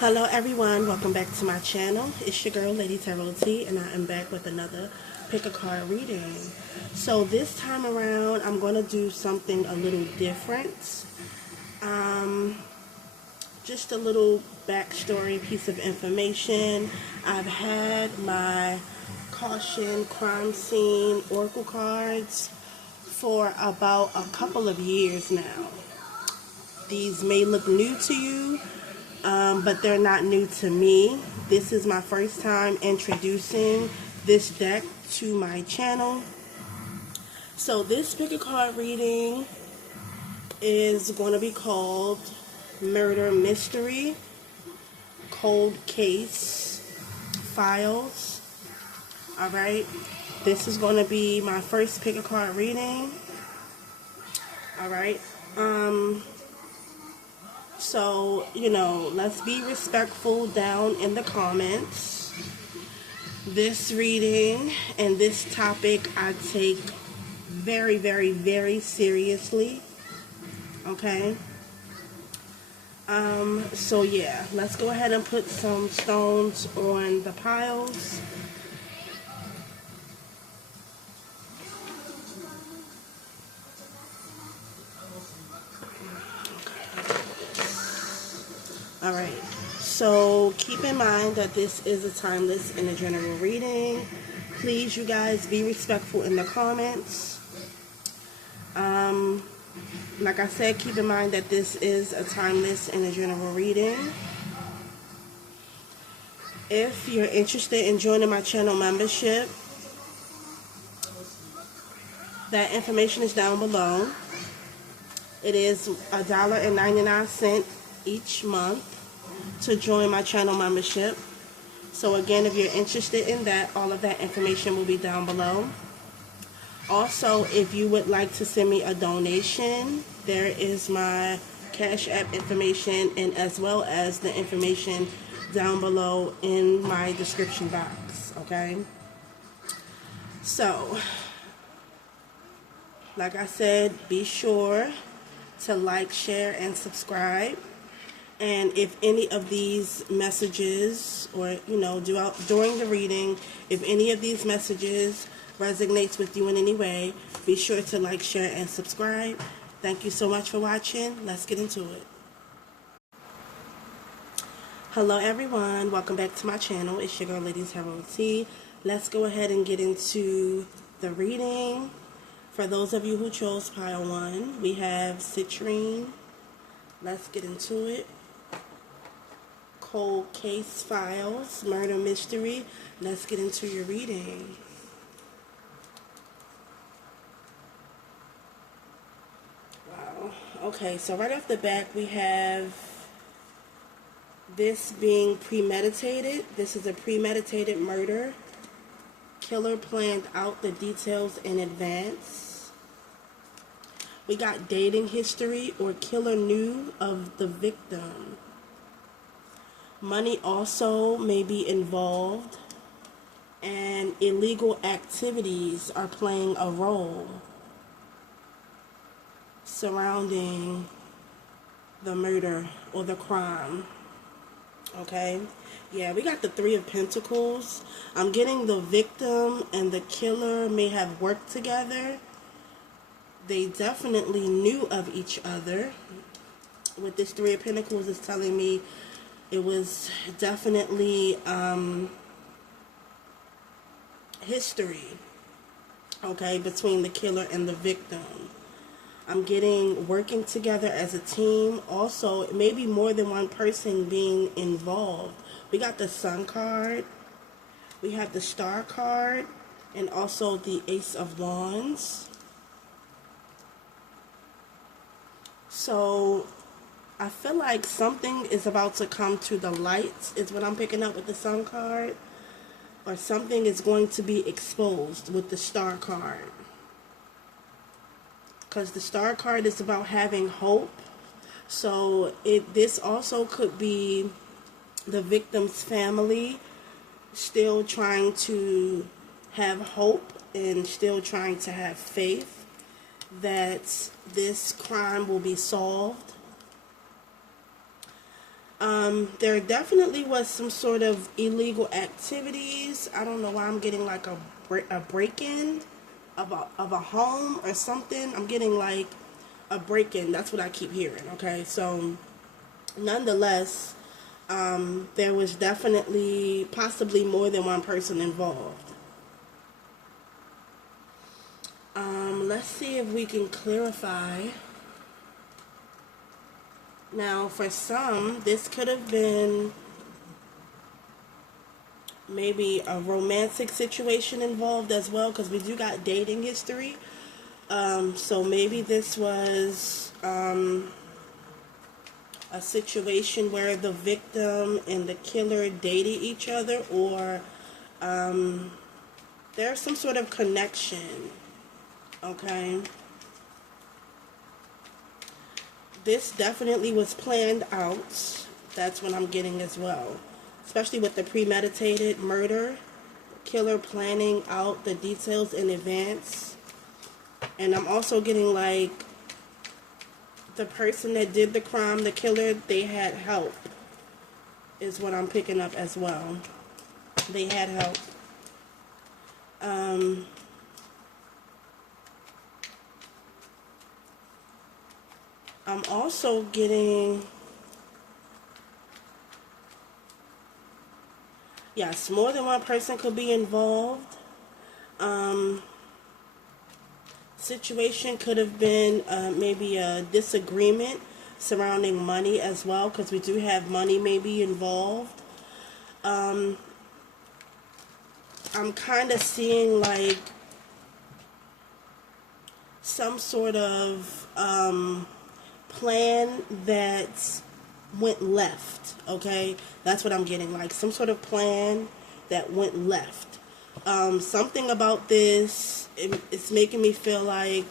Hello everyone, welcome back to my channel. It's your girl Lady Tarot T, and I am back with another pick a card reading. So this time around I'm going to do something a little different. Just a little backstory piece of information. I've had my caution crime scene oracle cards for about a couple of years now. These may look new to you, but they're not new to me. This is my first time introducing this deck to my channel. So this pick a card reading is going to be called Murder Mystery Cold Case Files. Alright, this is going to be my first pick a card reading. Alright, so, let's be respectful down in the comments. This reading and this topic I take very, very, very seriously. Okay? So yeah, let's go ahead and put some stones on the piles. Alright, so keep in mind that this is a timeless and a general reading. Please, you guys, be respectful in the comments. Like I said, keep in mind that this is a timeless and a general reading. If you're interested in joining my channel membership, that information is down below. It is $1.99 each month to join my channel membership. So again, if you're interested in that, all of that information will be down below. Also, if you would like to send me a donation, there is my Cash App information, and as well as the information down below in my description box. Okay, so like I said, be sure to like, share, and subscribe. And if any of these messages, or during the reading, if any of these messages resonates with you in any way, be sure to like, share, and subscribe. Thank you so much for watching. Let's get into it. Hello everyone, welcome back to my channel. It's your girl Lady Tarot T. Let's go ahead and get into the reading. For those of you who chose pile 1, we have citrine. Let's get into it. Cold Case Files, Murder Mystery. Let's get into your reading. Wow. Okay, so right off the bat we have this being premeditated. This is a premeditated murder. Killer planned out the details in advance. We got dating history, or killer knew of the victim. Money also may be involved, and illegal activities are playing a role surrounding the murder or the crime. Okay, yeah, we got the Three of Pentacles. I'm getting the victim and the killer may have worked together. They definitely knew of each other. With this Three of Pentacles, it's telling me it was definitely history, okay, between the killer and the victim. I'm getting working together as a team. Also, maybe more than one person being involved. We got the Sun card, we have the Star card, and also the Ace of Wands. So I feel like something is about to come to the light, is what I'm picking up with the Sun card. Or something is going to be exposed with the Star card. Because the Star card is about having hope. So this also could be the victim's family still trying to have hope and still trying to have faith that this crime will be solved. There definitely was some sort of illegal activities. I don't know why I'm getting like a break-in of a home or something. I'm getting like a break-in. That's what I keep hearing. Okay, so nonetheless, there was definitely possibly more than one person involved. Let's see if we can clarify. Now, for some, this could have been maybe a romantic situation involved as well, because we do got dating history. So maybe this was a situation where the victim and the killer dated each other, or there's some sort of connection. Okay. This definitely was planned out. That's what I'm getting as well. Especially with the premeditated murder. Killer planning out the details in advance. And I'm also getting like the person that did the crime, the killer, they had help. Is what I'm picking up as well. They had help. I'm also getting, yes, more than one person could be involved. Situation could have been maybe a disagreement surrounding money as well, because we do have money maybe involved. I'm kind of seeing like some sort of plan that went left. Okay, that's what I'm getting, like some sort of plan that went left. Something about this, it's making me feel like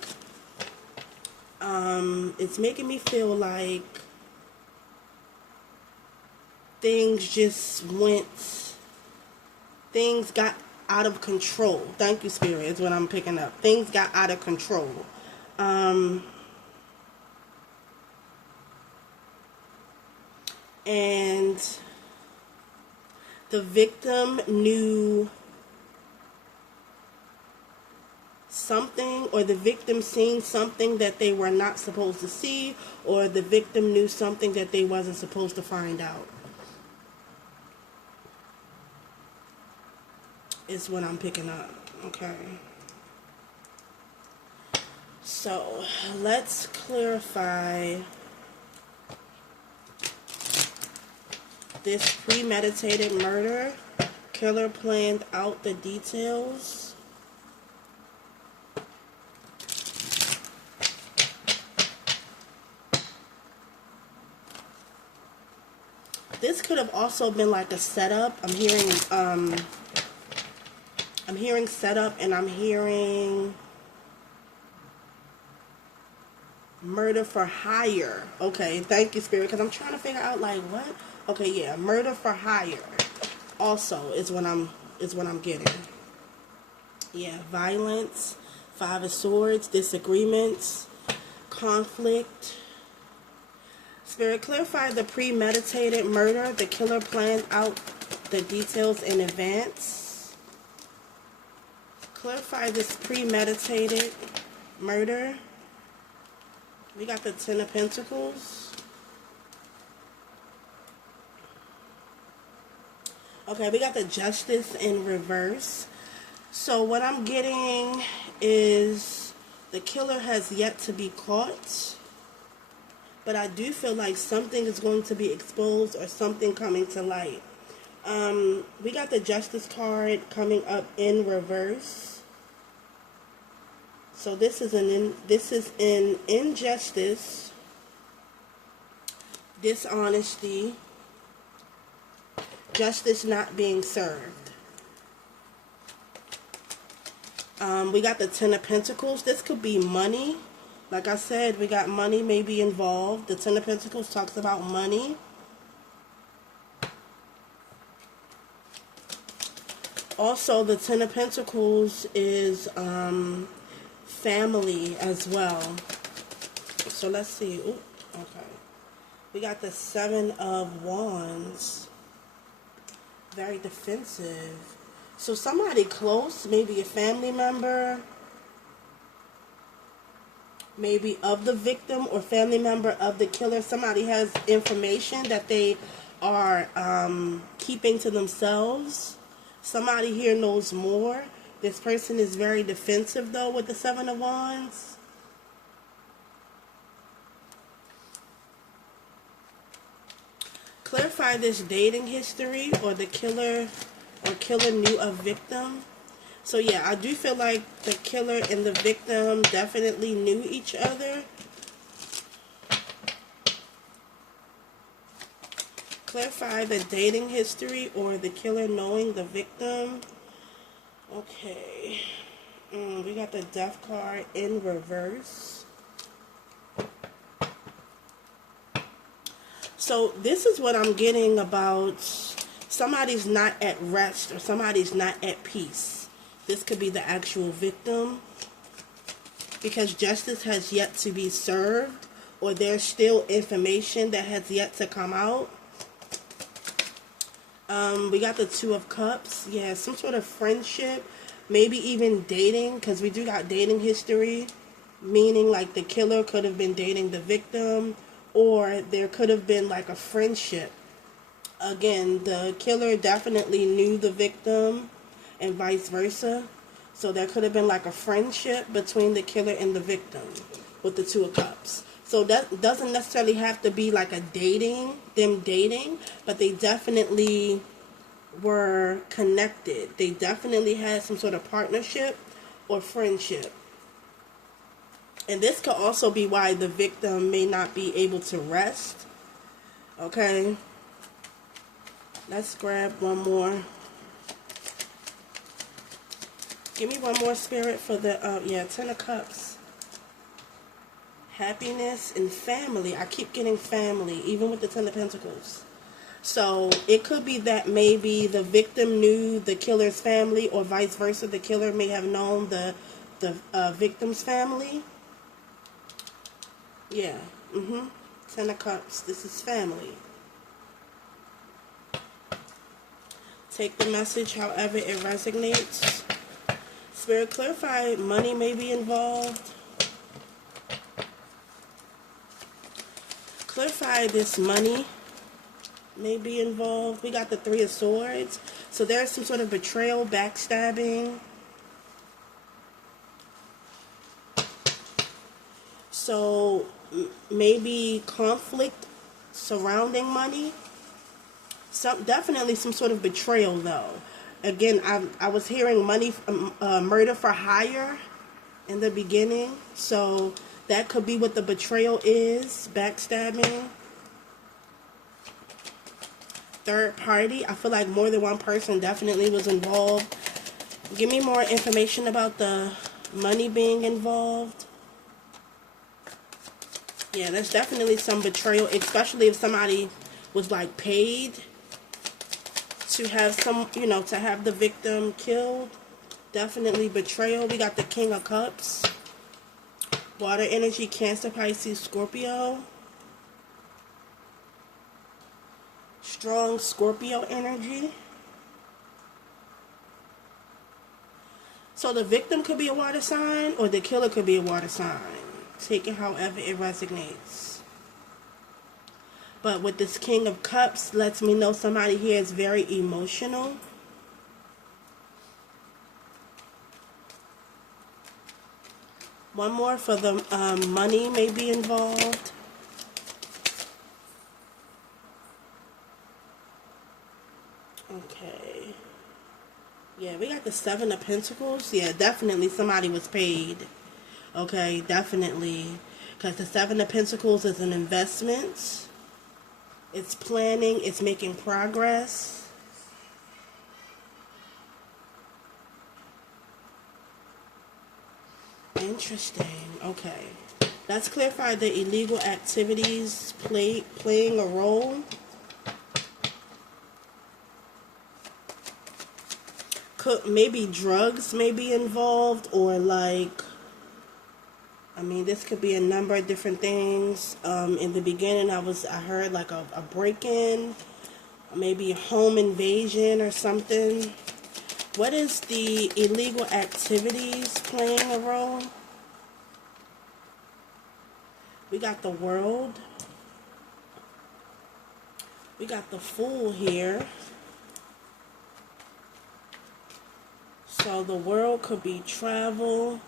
things got out of control. Thank you, Spirit, is what I'm picking up. Things got out of control. And the victim knew something, or the victim seen something that they were not supposed to see, or the victim knew something that they wasn't supposed to find out. Is what I'm picking up. Okay. So let's clarify this premeditated murder. Killer planned out the details. This could have also been like a setup. I'm hearing setup, and I'm hearing murder for hire. Okay, thank you, Spirit, because I'm trying to figure out like what. Okay, yeah, murder for hire. Also is what I'm getting. Yeah, violence, 5 of Swords, disagreements, conflict. Spirit, clarify the premeditated murder. The killer planned out the details in advance. Clarify this premeditated murder. We got the 10 of Pentacles. Okay, we got the Justice in reverse. So what I'm getting is the killer has yet to be caught. But I do feel like something is going to be exposed, or something coming to light. We got the Justice card coming up in reverse. So this is an injustice, dishonesty, justice not being served. We got the 10 of Pentacles. This could be money. Like I said, we got money maybe involved. The 10 of Pentacles talks about money. Also, the 10 of Pentacles is family as well. So let's see. Ooh, okay. We got the Seven of Wands. Very defensive. So somebody close, maybe a family member, maybe of the victim or family member of the killer. Somebody has information that they are keeping to themselves. Somebody here knows more. This person is very defensive, though, with the Seven of Wands. Clarify this dating history, or the killer knew a victim. So yeah, I do feel like the killer and the victim definitely knew each other. Clarify the dating history, or the killer knowing the victim. Okay. We got the Death card in reverse. So this is what I'm getting about somebody's not at rest, or somebody's not at peace. This could be the actual victim, because justice has yet to be served, or there's still information that has yet to come out. We got the Two of Cups. Yeah, some sort of friendship, maybe even dating, because we do got dating history, meaning like the killer could have been dating the victim, or there could have been like a friendship. Again, the killer definitely knew the victim and vice versa. So there could have been like a friendship between the killer and the victim with the Two of Cups. So that doesn't necessarily have to be like them dating, but they definitely were connected. They definitely had some sort of partnership or friendship. And this could also be why the victim may not be able to rest. Okay. Let's grab one more. Give me one more, Spirit, for the, Ten of Cups. Happiness and family. I keep getting family, even with the Ten of Pentacles. So it could be that maybe the victim knew the killer's family, or vice versa. The killer may have known the victim's family. Yeah. Ten of Cups. This is family. Take the message however it resonates. Spirit, clarify, money may be involved. Clarify this money may be involved. We got the Three of Swords. So there's some sort of betrayal, backstabbing. So maybe conflict surrounding money. Definitely some sort of betrayal, though. Again, I was hearing money, murder for hire in the beginning. So that could be what the betrayal is, backstabbing. Third party. I feel like more than one person definitely was involved. Give me more information about the money being involved. Yeah, there's definitely some betrayal, especially if somebody was like paid to have to have the victim killed. Definitely betrayal. We got the King of Cups. Water energy, Cancer, Pisces, Scorpio. Strong Scorpio energy. So the victim could be a water sign, or the killer could be a water sign. Take it however it resonates. But with this King of Cups, lets me know somebody here is very emotional. One more for the money may be involved. Okay. Yeah, we got the Seven of Pentacles. Yeah, definitely somebody was paid. Okay, definitely. Because the Seven of Pentacles is an investment. It's planning. It's making progress. Interesting. Okay. Let's clarify the illegal activities playing a role. Maybe drugs may be involved, or like I mean, this could be a number of different things. In the beginning, I heard like a break-in, maybe a home invasion or something. What is the illegal activities playing a role? We got the world. We got the Fool here. So the world could be travel.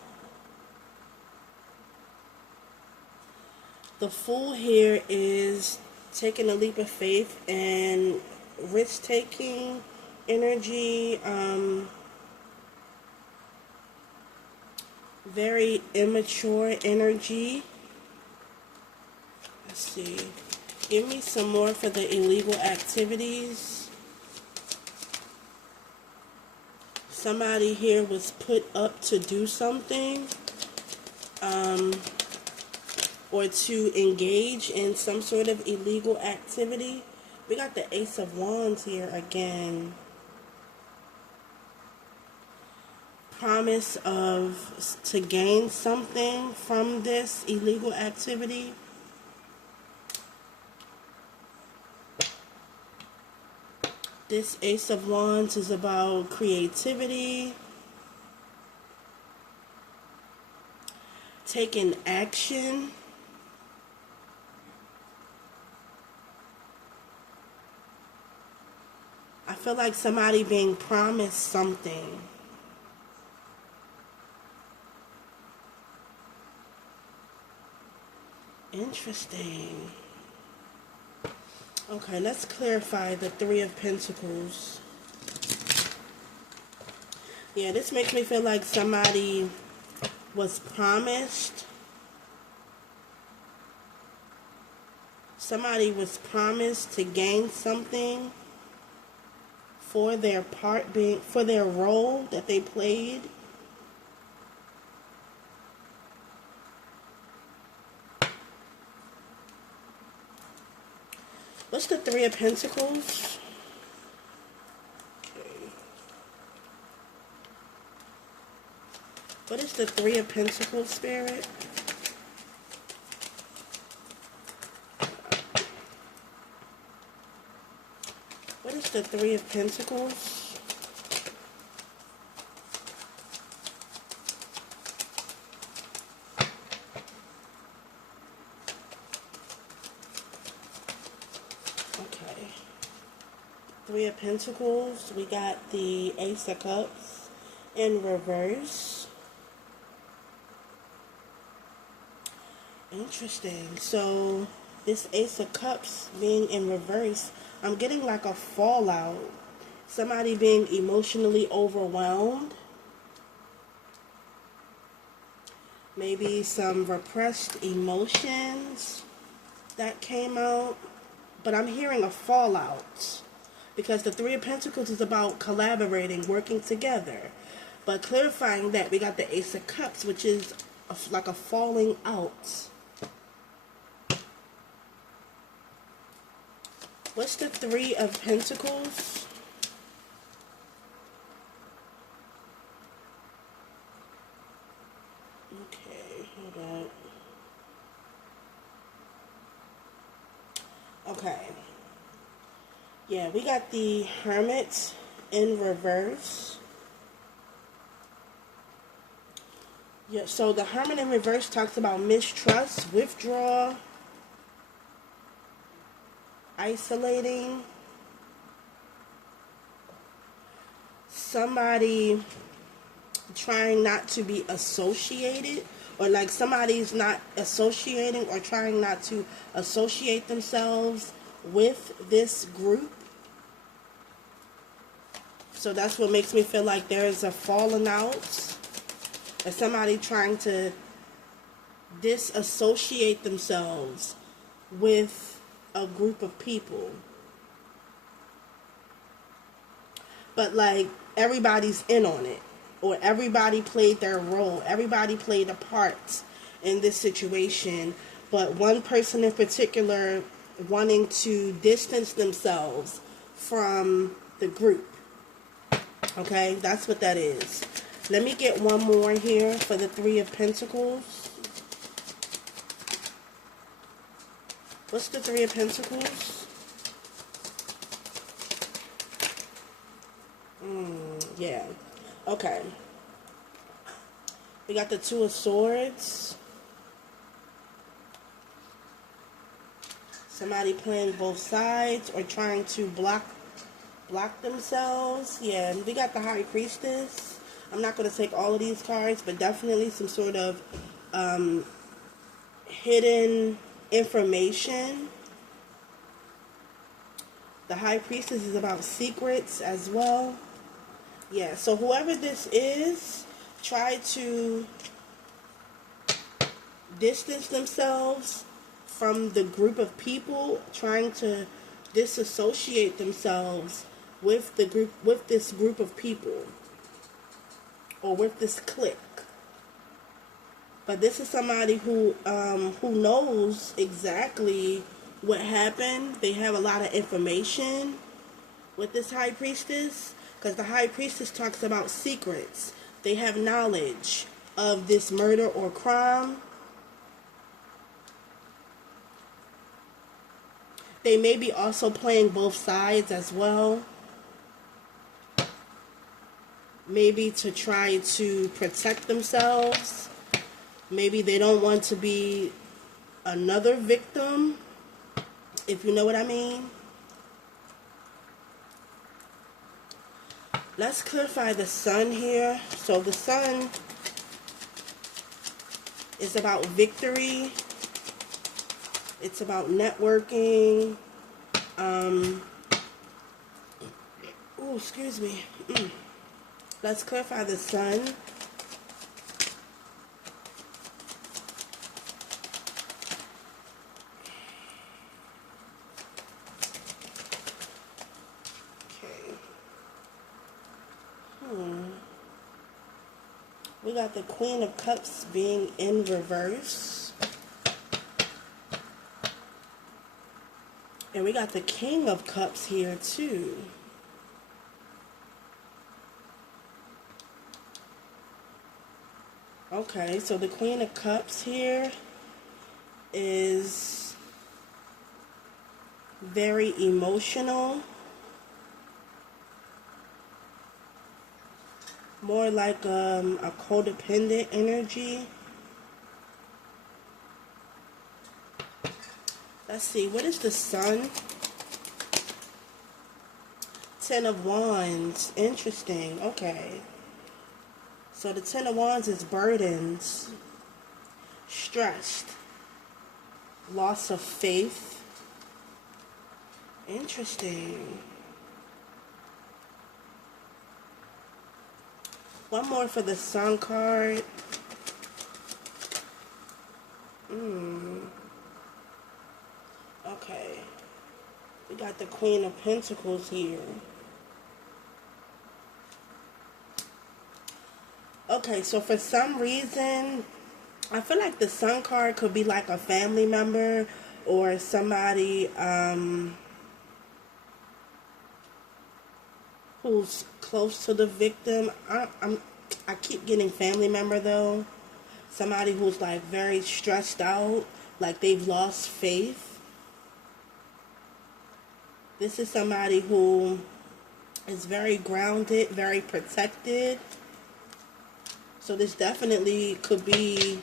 The Fool here is taking a leap of faith and risk-taking energy. Very immature energy. Let's see. Give me some more for the illegal activities. Somebody here was put up to do something, or to engage in some sort of illegal activity. We got the Ace of Wands here again. Promise to gain something from this illegal activity. This Ace of Wands is about creativity, taking action, I feel like somebody being promised something. Interesting. Okay, let's clarify the Three of Pentacles. Yeah, this makes me feel like somebody was promised. Somebody was promised to gain something for their for their role that they played. What's the Three of Pentacles? Okay. What is the Three of Pentacles, Spirit? What is the Three of Pentacles? Okay. Three of Pentacles. We got the Ace of Cups in reverse. Interesting. So this Ace of Cups being in reverse, I'm getting like a fallout. Somebody being emotionally overwhelmed. Maybe some repressed emotions that came out. But I'm hearing a fallout. Because the Three of Pentacles is about collaborating, working together. But clarifying that, we got the Ace of Cups, which is like a falling out. What's the Three of Pentacles? Okay, hold up. Okay. Yeah, we got the Hermit in reverse. Yeah, so the Hermit in reverse talks about mistrust, withdrawal, isolating, somebody trying not to be associated, or like somebody's not associating or trying not to associate themselves with this group. So that's what makes me feel like there's a falling out, or somebody trying to disassociate themselves with a group of people. But like everybody's in on it, or everybody played their role, everybody played a part in this situation, but one person in particular wanting to distance themselves from the group. Okay, that's what that is. Let me get one more here for the Three of Pentacles. What's the Three of Pentacles? Yeah. Okay. We got the Two of Swords. Somebody playing both sides or trying to block themselves. Yeah, we got the High Priestess. I'm not going to take all of these cards, but definitely some sort of hidden information. The High Priestess is about secrets as well. Yeah, so whoever this is, try to distance themselves from the group of people, trying to disassociate themselves with the group, with this group of people, or with this clique. But this is somebody who knows exactly what happened. They have a lot of information with this High Priestess, because the High Priestess talks about secrets. They have knowledge of this murder or crime. They may be also playing both sides as well. Maybe to try to protect themselves. Maybe they don't want to be another victim, if you know what I mean. Let's clarify the Sun here. So the Sun is about victory. It's about networking. Oh, excuse me. Let's clarify the Sun. Okay. We got the Queen of Cups being in reverse. And we got the King of Cups here too. Okay, so the Queen of Cups here is very emotional. More like a codependent energy. Let's see, what is the Sun? Ten of Wands. Interesting. Okay. So the Ten of Wands is burdens, stressed, loss of faith. Interesting. One more for the Sun card. Okay. We got the Queen of Pentacles here. Okay, so for some reason, I feel like the Sun card could be like a family member or somebody who's close to the victim. I keep getting family member though. Somebody who's like very stressed out, like they've lost faith. This is somebody who is very grounded, very protected. So this definitely could be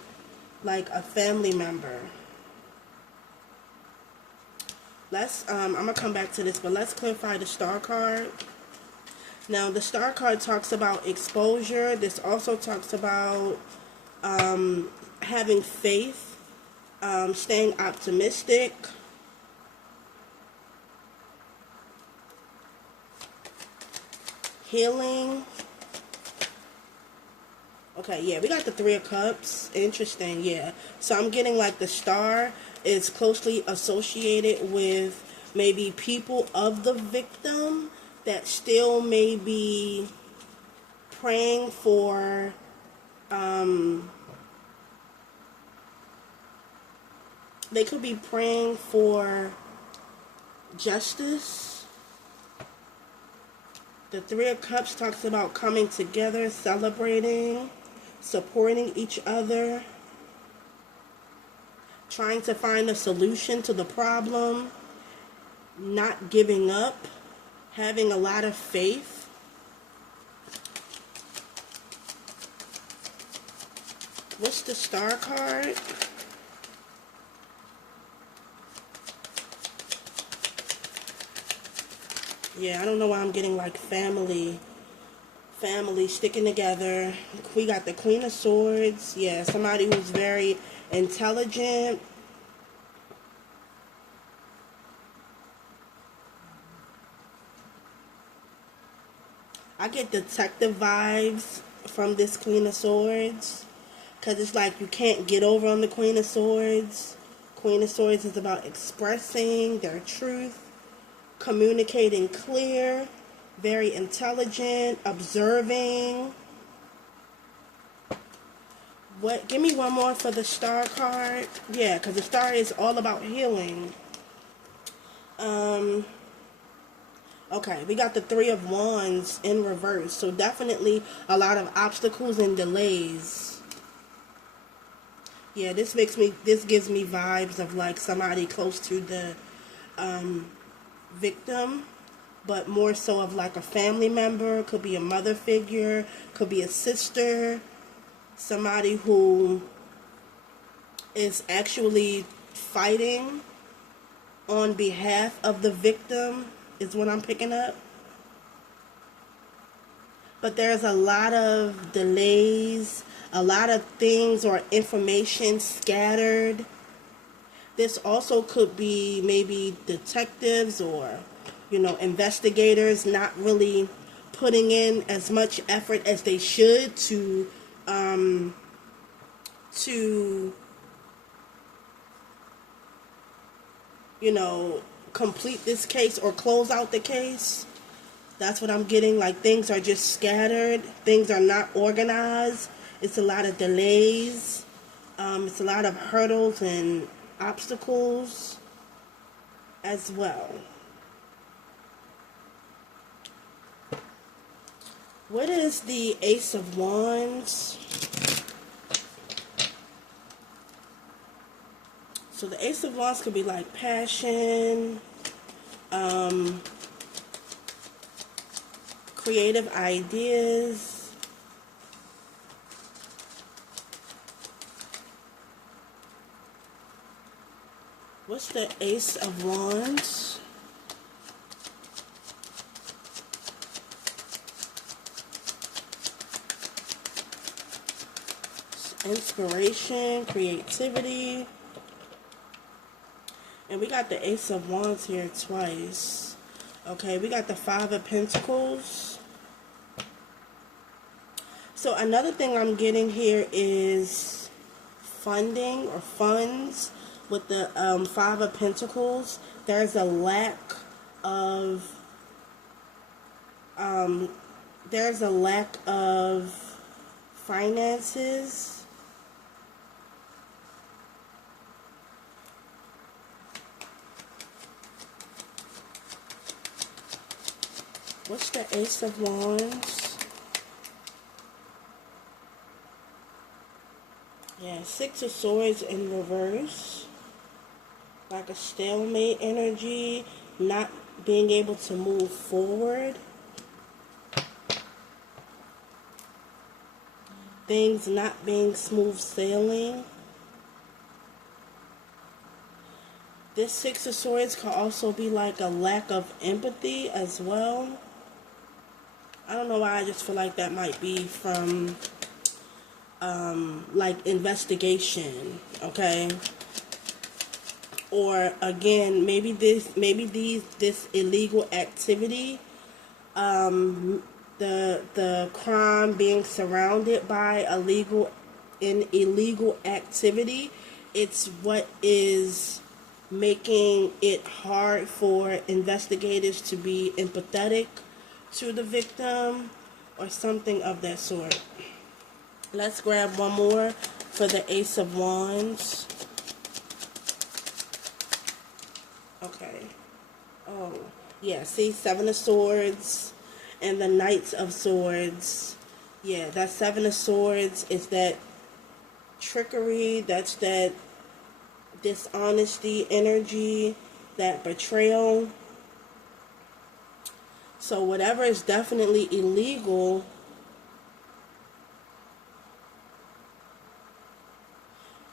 like a family member. I'm gonna come back to this, but let's clarify the Star card. Now the Star card talks about exposure. This also talks about having faith, staying optimistic. Healing. Okay, yeah, we got the Three of Cups. Interesting, yeah. So I'm getting like the Star is closely associated with maybe people of the victim that still may be praying for they could be praying for justice. The Three of Cups talks about coming together, celebrating, supporting each other. trying to find a solution to the problem, not giving up, having a lot of faith. What's the Star card? Yeah, I don't know why I'm getting like family sticking together. We got the Queen of Swords. Yeah, somebody who's very intelligent. I get detective vibes from this Queen of Swords, because it's like you can't get over on the Queen of Swords. Queen of Swords is about expressing their truth, communicating clear, very intelligent, observing. What? Give me one more for the Star card. Yeah, because the Star is all about healing. Okay, we got the Three of Wands in reverse. So definitely a lot of obstacles and delays. Yeah, this gives me vibes of like somebody close to the victim, but more so of like a family member. Could be a mother figure, could be a sister, somebody who is actually fighting on behalf of the victim is what I'm picking up. But there's a lot of delays, a lot of things or information scattered. This also could be maybe detectives or, investigators not really putting in as much effort as they should to complete this case or close out the case. That's what I'm getting. Like, things are just scattered. Things are not organized. It's a lot of delays. It's a lot of hurdles and obstacles as well. What is the Ace of Wands? So the Ace of Wands could be like passion, creative ideas. What's the Ace of Wands? Inspiration, creativity. And we got the Ace of Wands here twice. Okay, we got the Five of Pentacles. So another thing I'm getting here is funding or funds with the Five of Pentacles. There's a lack of finances. What's the Ace of Wands? Yeah, Six of Swords in reverse. Like a stalemate energy, not being able to move forward. Things not being smooth sailing. This Six of Swords could also be like a lack of empathy as well. I don't know why, I just feel like that might be from like investigation, okay? Or again, maybe this illegal activity, the crime being surrounded by illegal activity, it's what is making it hard for investigators to be empathetic to the victim or something of that sort. Let's grab one more for the Ace of Wands. Okay. Oh, yeah, see, Seven of Swords and the Knights of Swords. Yeah, that Seven of Swords is that trickery, that's that dishonesty energy, that betrayal. So whatever is definitely illegal,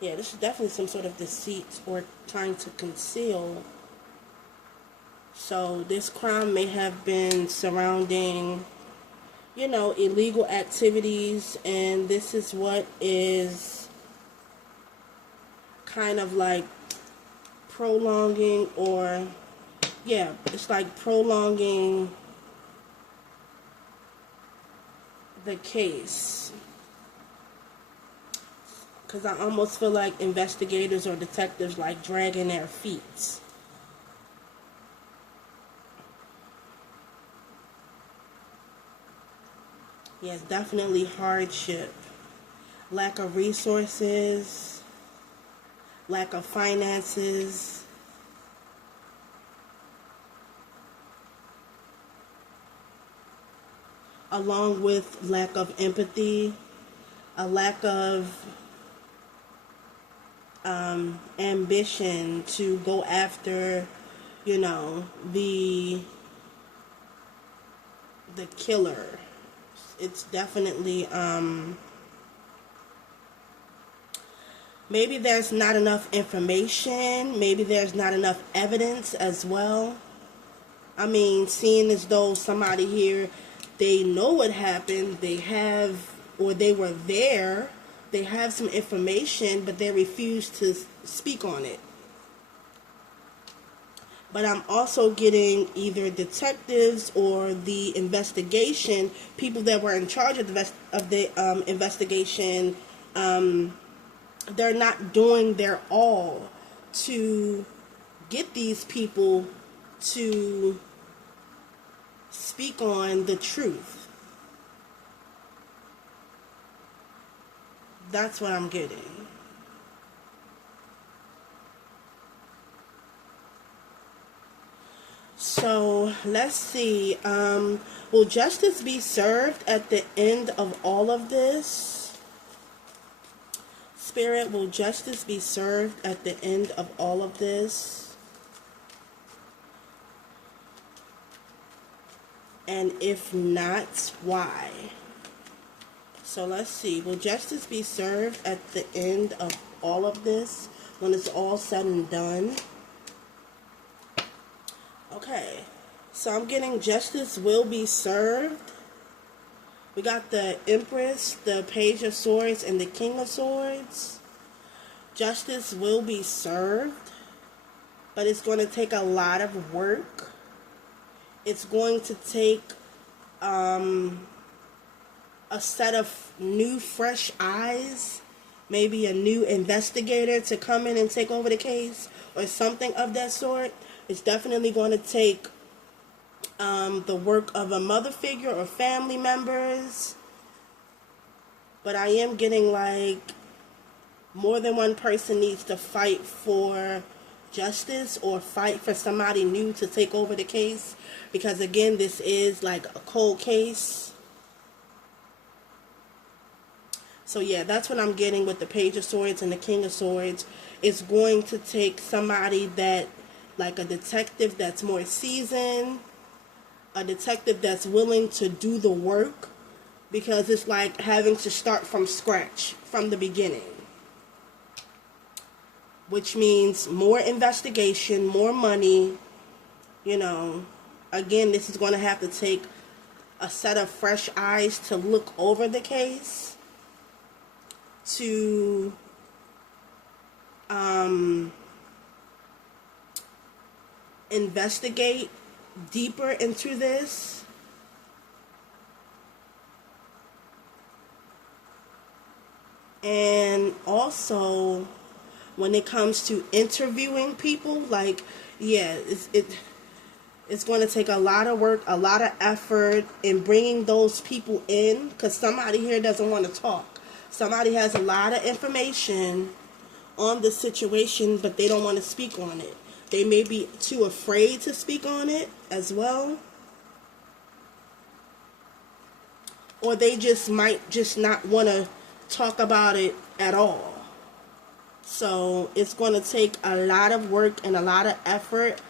yeah, this is definitely some sort of deceit or trying to conceal. So this crime may have been surrounding, illegal activities, and this is what is kind of like prolonging, or yeah, it's like prolonging the case, because I almost feel like investigators or detectives like dragging their feet. Yes, definitely hardship, lack of resources, lack of finances, along with lack of empathy, a lack of ambition to go after, the killer. It's definitely maybe there's not enough information, maybe there's not enough evidence as well. I mean, seeing as though somebody here, they know what happened, they have, or they were there, they have some information, but they refuse to speak on it. But I'm also getting either detectives or the investigation, people that were in charge of the investigation, they're not doing their all to get these people to speak on the truth. That's what I'm getting. So let's see. Will justice be served at the end of all of this? Spirit, will justice be served at the end of all of this? And if not, why? So let's see. Will justice be served at the end of all of this when it's all said and done? Okay, so I'm getting justice will be served. We got the Empress, the Page of Swords, and the King of Swords. Justice will be served, but it's going to take a lot of work. It's going to take a set of new, fresh eyes, maybe a new investigator to come in and take over the case, or something of that sort. It's definitely going to take the work of a mother figure or family members. But I am getting like more than one person needs to fight for justice or fight for somebody new to take over the case. Because again, this is like a cold case. So yeah, that's what I'm getting with the Page of Swords and the King of Swords. It's going to take somebody that, like a detective that's more seasoned, a detective that's willing to do the work, because it's like having to start from scratch, from the beginning. Which means more investigation, more money, Again, this is going to have to take a set of fresh eyes to look over the case, to investigate deeper into this. And also, when it comes to interviewing people, like, yeah, it's going to take a lot of work, a lot of effort in bringing those people in, because somebody here doesn't want to talk. Somebody has a lot of information on the situation, but they don't want to speak on it. They may be too afraid to speak on it as well. Or they just might just not want to talk about it at all. So it's going to take a lot of work and a lot of effort.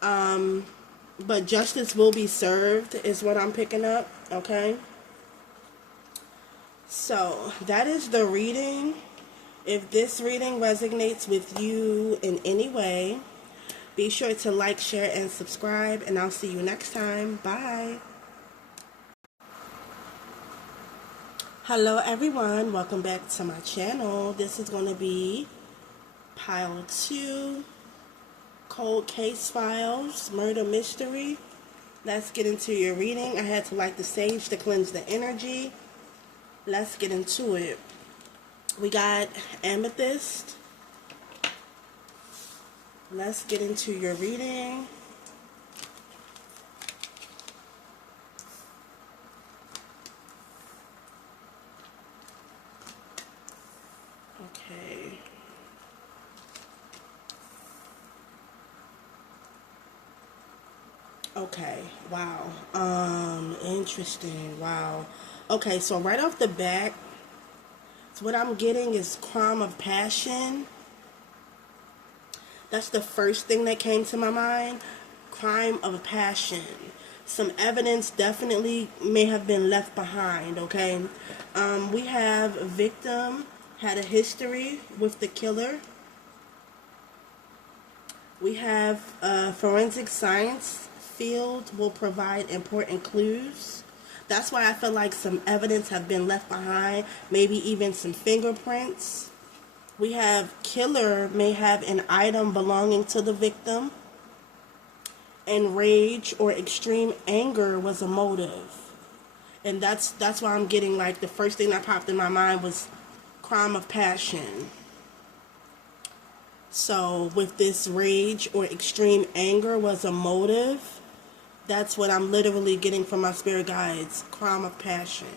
But justice will be served is what I'm picking up. Okay. So that is the reading. If this reading resonates with you in any way, be sure to like, share, and subscribe. And I'll see you next time. Bye. Hello everyone, welcome back to my channel. This is going to be pile 2, cold case files, murder mystery. Let's get into your reading. I had to light the sage to cleanse the energy. Let's get into it. We got amethyst. Let's get into your reading. Okay. Okay, wow. Interesting. Wow. Okay, so right off the bat, so what I'm getting is crime of passion. That's the first thing that came to my mind. Crime of passion. Some evidence definitely may have been left behind, okay? We have a victim, had a history with the killer. We have forensic science field will provide important clues. That's why I feel like some evidence have been left behind, maybe even some fingerprints. We have killer may have an item belonging to the victim, and rage or extreme anger was a motive. And that's why I'm getting, like, the first thing that popped in my mind was crime of passion. So with this rage or extreme anger was a motive, that's what I'm literally getting from my spirit guides. Crime of passion.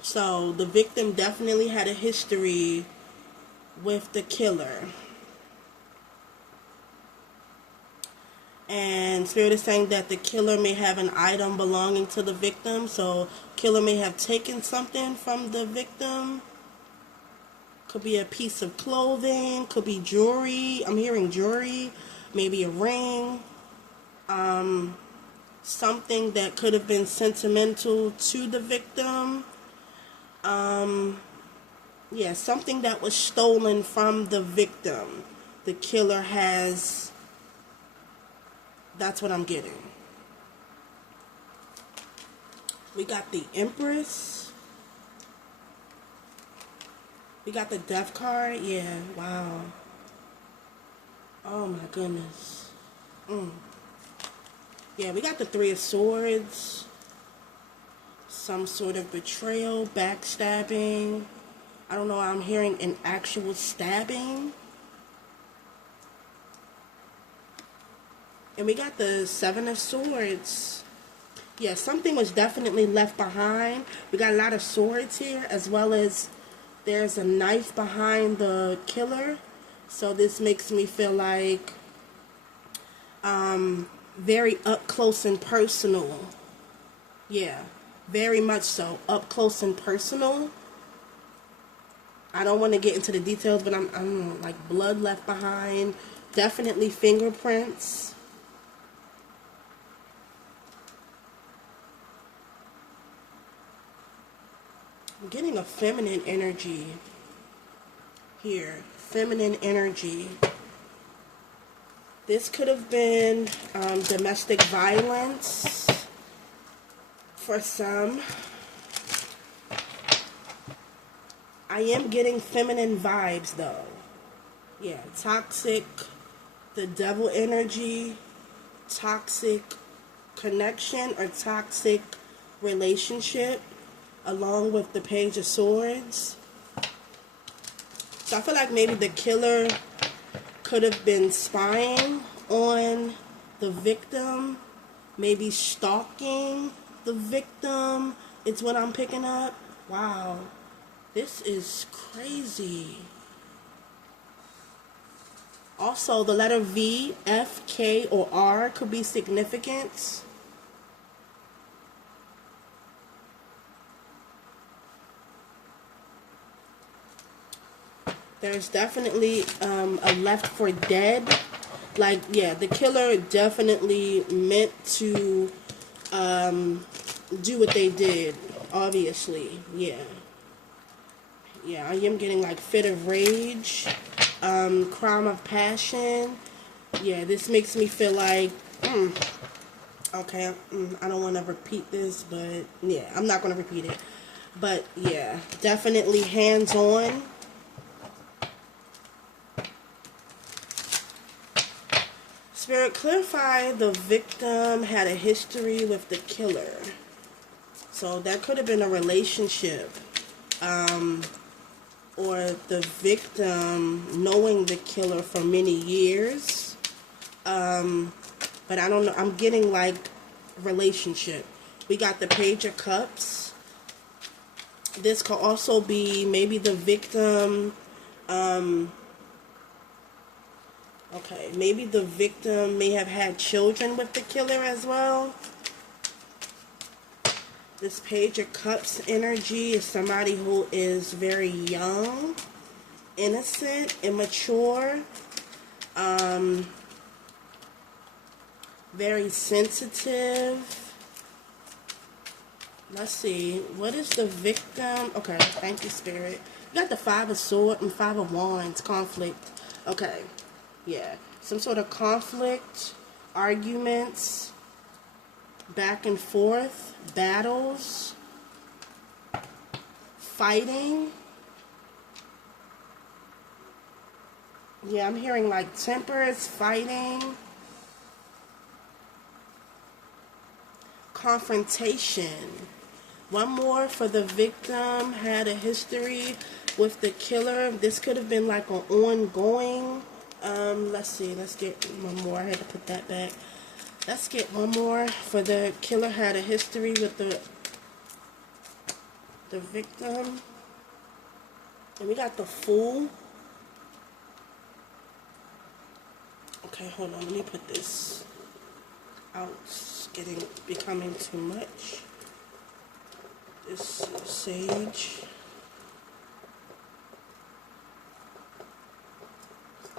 So the victim definitely had a history with the killer. And spirit is saying that the killer may have an item belonging to the victim. So killer may have taken something from the victim. Could be a piece of clothing, could be jewelry. I'm hearing jewelry, maybe a ring. Something that could have been sentimental to the victim. Yeah, something that was stolen from the victim. The killer has, that's what I'm getting. We got the Empress. We got the Death card. Yeah, wow. Oh my goodness. Yeah, we got the Three of Swords. Some sort of betrayal, backstabbing. I don't know, I'm hearing an actual stabbing. And we got the Seven of Swords. Yeah, something was definitely left behind. We got a lot of swords here, as well as there's a knife behind the killer. So this makes me feel like very up close and personal. Yeah, very much so. Up close and personal. I don't want to get into the details, but I'm like blood left behind. Definitely fingerprints. I'm getting a feminine energy here. Feminine energy. This could have been domestic violence for some. I am getting feminine vibes though. Yeah, toxic, the devil energy, toxic connection or toxic relationship, along with the Page of Swords. So I feel like maybe the killer could have been spying on the victim, maybe stalking the victim. It's what I'm picking up. Wow, this is crazy. Also, the letter V, F, K, or R could be significant. There's definitely a left for dead. Like, yeah, the killer definitely meant to do what they did, obviously. Yeah. Yeah, I am getting like fit of rage, crime of passion. Yeah, this makes me feel like, okay, I don't want to repeat this, but yeah, I'm not going to repeat it. But yeah, definitely hands-on. Spirit, clarify the victim had a history with the killer. So that could have been a relationship. Or the victim knowing the killer for many years. But I don't know. I'm getting like relationship. We got the Page of Cups. This could also be maybe the victim. Okay, maybe the victim may have had children with the killer as well. This Page of Cups energy is somebody who is very young, innocent, immature, very sensitive. Let's see. What is the victim? Okay, thank you, Spirit. You got the Five of Swords and Five of Wands. Conflict. Okay. Yeah. Some sort of conflict, arguments, back and forth, battles, fighting. Yeah, I'm hearing like tempers, fighting, confrontation. One more for the victim had a history with the killer. This could have been like an ongoing. Let's see. Let's get one more. I had to put that back. Let's get one more for the killer had a history with the victim. And we got the Fool. Okay, hold on. Let me put this out. It's becoming too much. This Sage.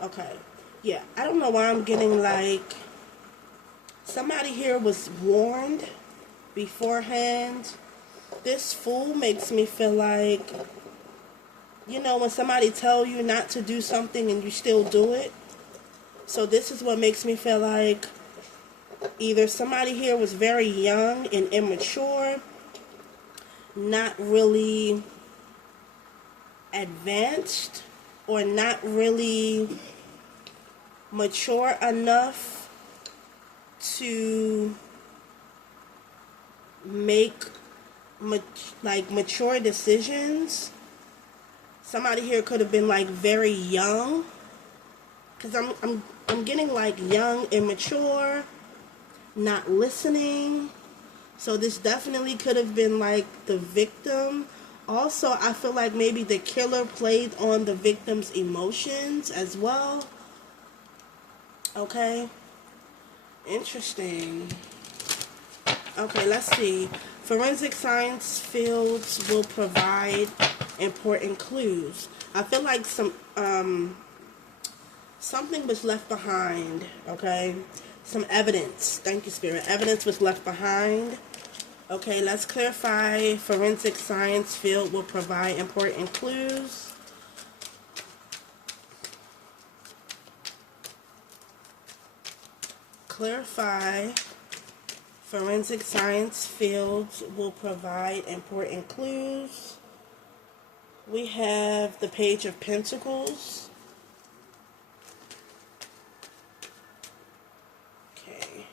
Okay. Yeah, I don't know why I'm getting like somebody here was warned beforehand. This Fool makes me feel like, you know, when somebody tell you not to do something and you still do it. So this is what makes me feel like either somebody here was very young and immature, not really advanced, or not really mature enough to make mature decisions. Somebody here could have been like very young, because I'm getting like young, immature, not listening. So this definitely could have been like the victim. Also, I feel like maybe the killer played on the victim's emotions as well. Okay. Interesting. Okay, let's see. Forensic science fields will provide important clues. I feel like something was left behind, okay? Some evidence. Thank you, Spirit. Evidence was left behind. Okay, let's clarify. Forensic science field will provide important clues. Clarify. Forensic science fields will provide important clues. We have the Page of Pentacles. Okay.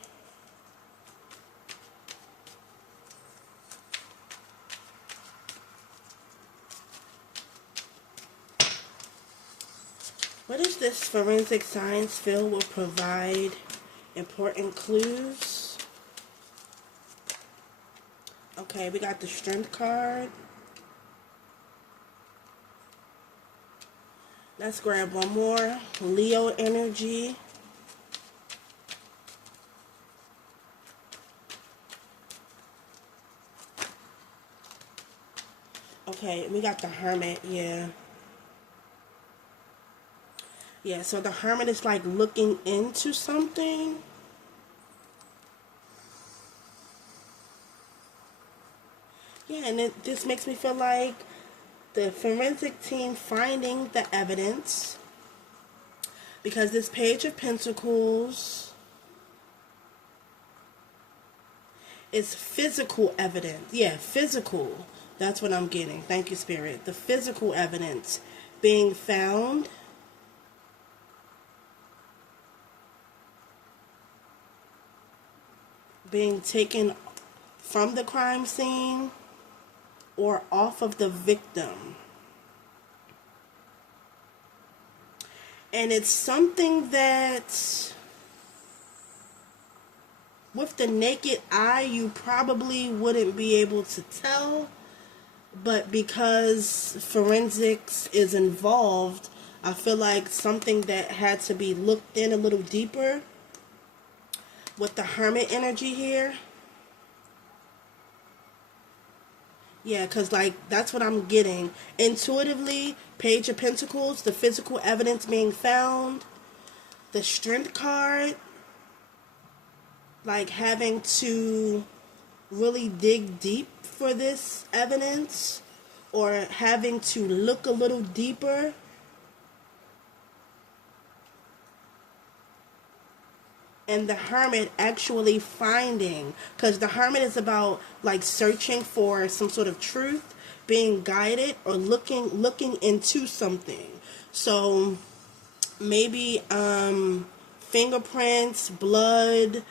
What is this? Forensic science field will provide important clues. Okay, we got the Strength card. Let's grab one more. Leo energy. Okay, we got the Hermit, yeah. Yeah, so the Hermit is like looking into something. Yeah, and this makes me feel like the forensic team finding the evidence, because this Page of Pentacles is physical evidence. Yeah, physical. That's what I'm getting. Thank you, Spirit. The physical evidence being found. Being taken from the crime scene or off of the victim. And it's something that, with the naked eye, you probably wouldn't be able to tell. But because forensics is involved, I feel like something that had to be looked in a little deeper with the Hermit energy here. Yeah, because, like, that's what I'm getting. Intuitively, Page of Pentacles, the physical evidence being found. The Strength card, like, having to really dig deep for this evidence. Or having to look a little deeper. And the Hermit actually finding, because the Hermit is about like searching for some sort of truth, being guided, or looking into something. So maybe fingerprints, blood,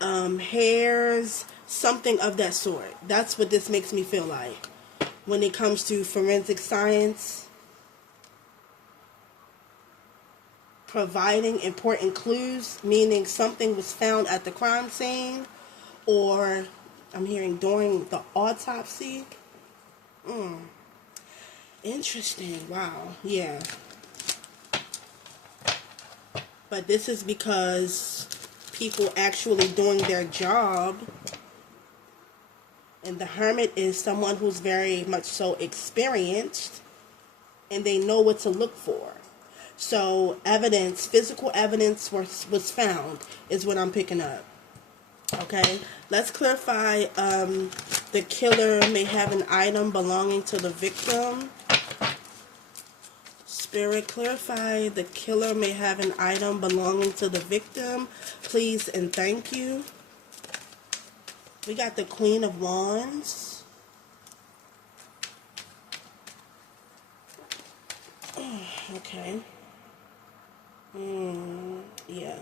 hairs, something of that sort. That's what this makes me feel like when it comes to forensic science. Providing important clues, meaning something was found at the crime scene, or I'm hearing during the autopsy. Interesting. Wow. Yeah. But this is because people actually doing their job, and the Hermit is someone who's very much so experienced, and they know what to look for. So evidence, physical evidence was found, is what I'm picking up. Okay, let's clarify. The killer may have an item belonging to the victim. Spirit, clarify. The killer may have an item belonging to the victim. Please and thank you. We got the Queen of Wands. Okay. Yeah.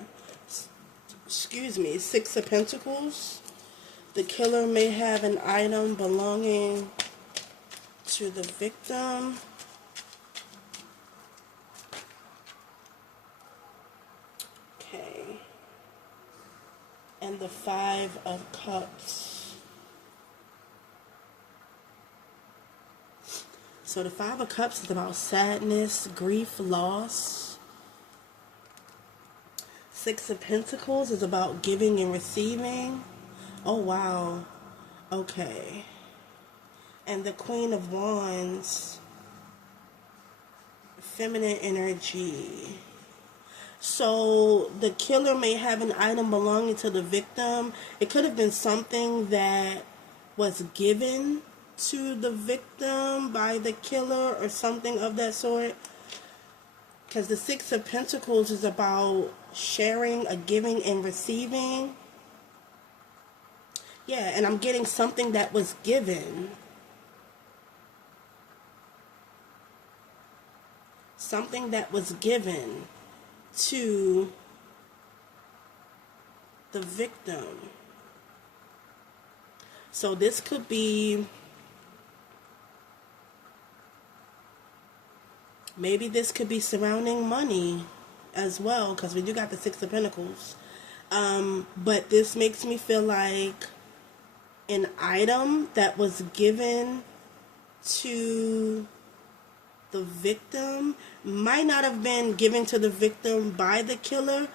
Excuse me. Six of Pentacles. The killer may have an item belonging to the victim. Okay. And the Five of Cups. So the Five of Cups is about sadness, grief, loss. Six of Pentacles is about giving and receiving. Oh, wow. Okay. And the Queen of Wands, feminine energy. So the killer may have an item belonging to the victim. It could have been something that was given to the victim by the killer or something of that sort. Because the Six of Pentacles is about sharing, a giving and receiving. Yeah, and I'm getting something that was given. Something that was given to the victim. So this could be, maybe this could be surrounding money as well, because we do got the Six of Pentacles. But this makes me feel like an item that was given to the victim might not have been given to the victim by the killer,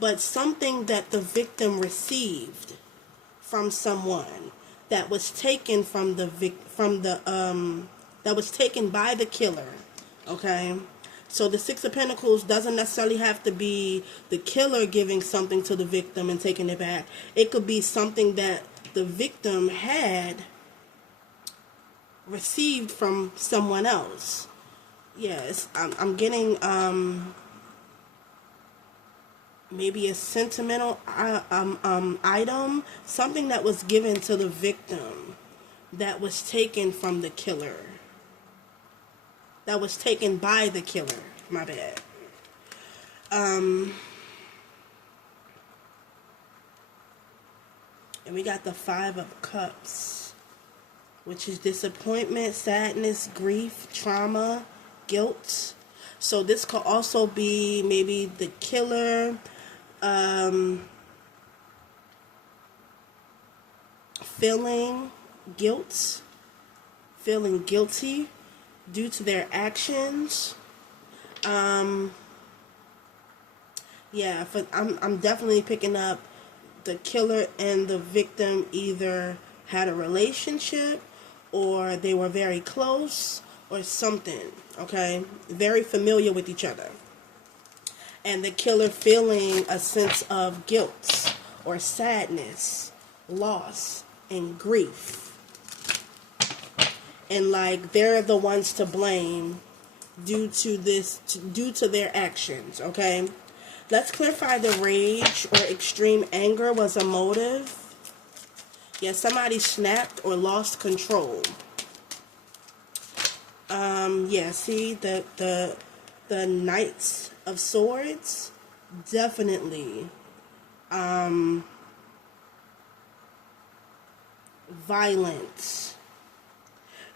but something that the victim received from someone that was taken that was taken by the killer. Okay, So the Six of Pentacles doesn't necessarily have to be the killer giving something to the victim and taking it back. It could be something that the victim had received from someone else. Yes, I'm getting maybe a sentimental item, something that was given to the victim that was taken from the killer. That was taken by the killer. My bad. And we got the Five of Cups, which is disappointment, sadness, grief, trauma, guilt. So this could also be maybe the killer feeling guilt, feeling guilty due to their actions. Yeah, I'm definitely picking up the killer and the victim either had a relationship or they were very close or something, okay? Very familiar with each other. And the killer feeling a sense of guilt or sadness, loss, and grief. And like they're the ones to blame due to their actions, okay? Let's clarify the rage or extreme anger was a motive. Yeah, somebody snapped or lost control. Yeah, see the Knights of Swords, definitely violence.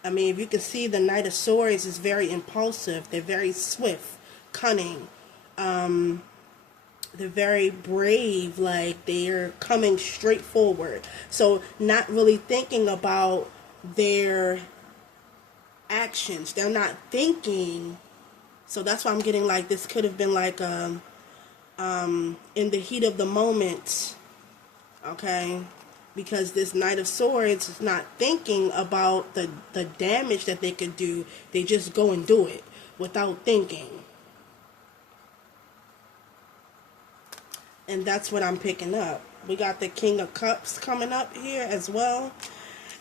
I mean, if you can see, the Knight of Swords is very impulsive. They're very swift, cunning. They're very brave, like they're coming straight forward. So not really thinking about their actions. They're not thinking. So that's why I'm getting like this could have been like in the heat of the moment, okay? Because this Knight of Swords is not thinking about the damage that they could do. They just go and do it without thinking. And that's what I'm picking up. We got the King of Cups coming up here as well.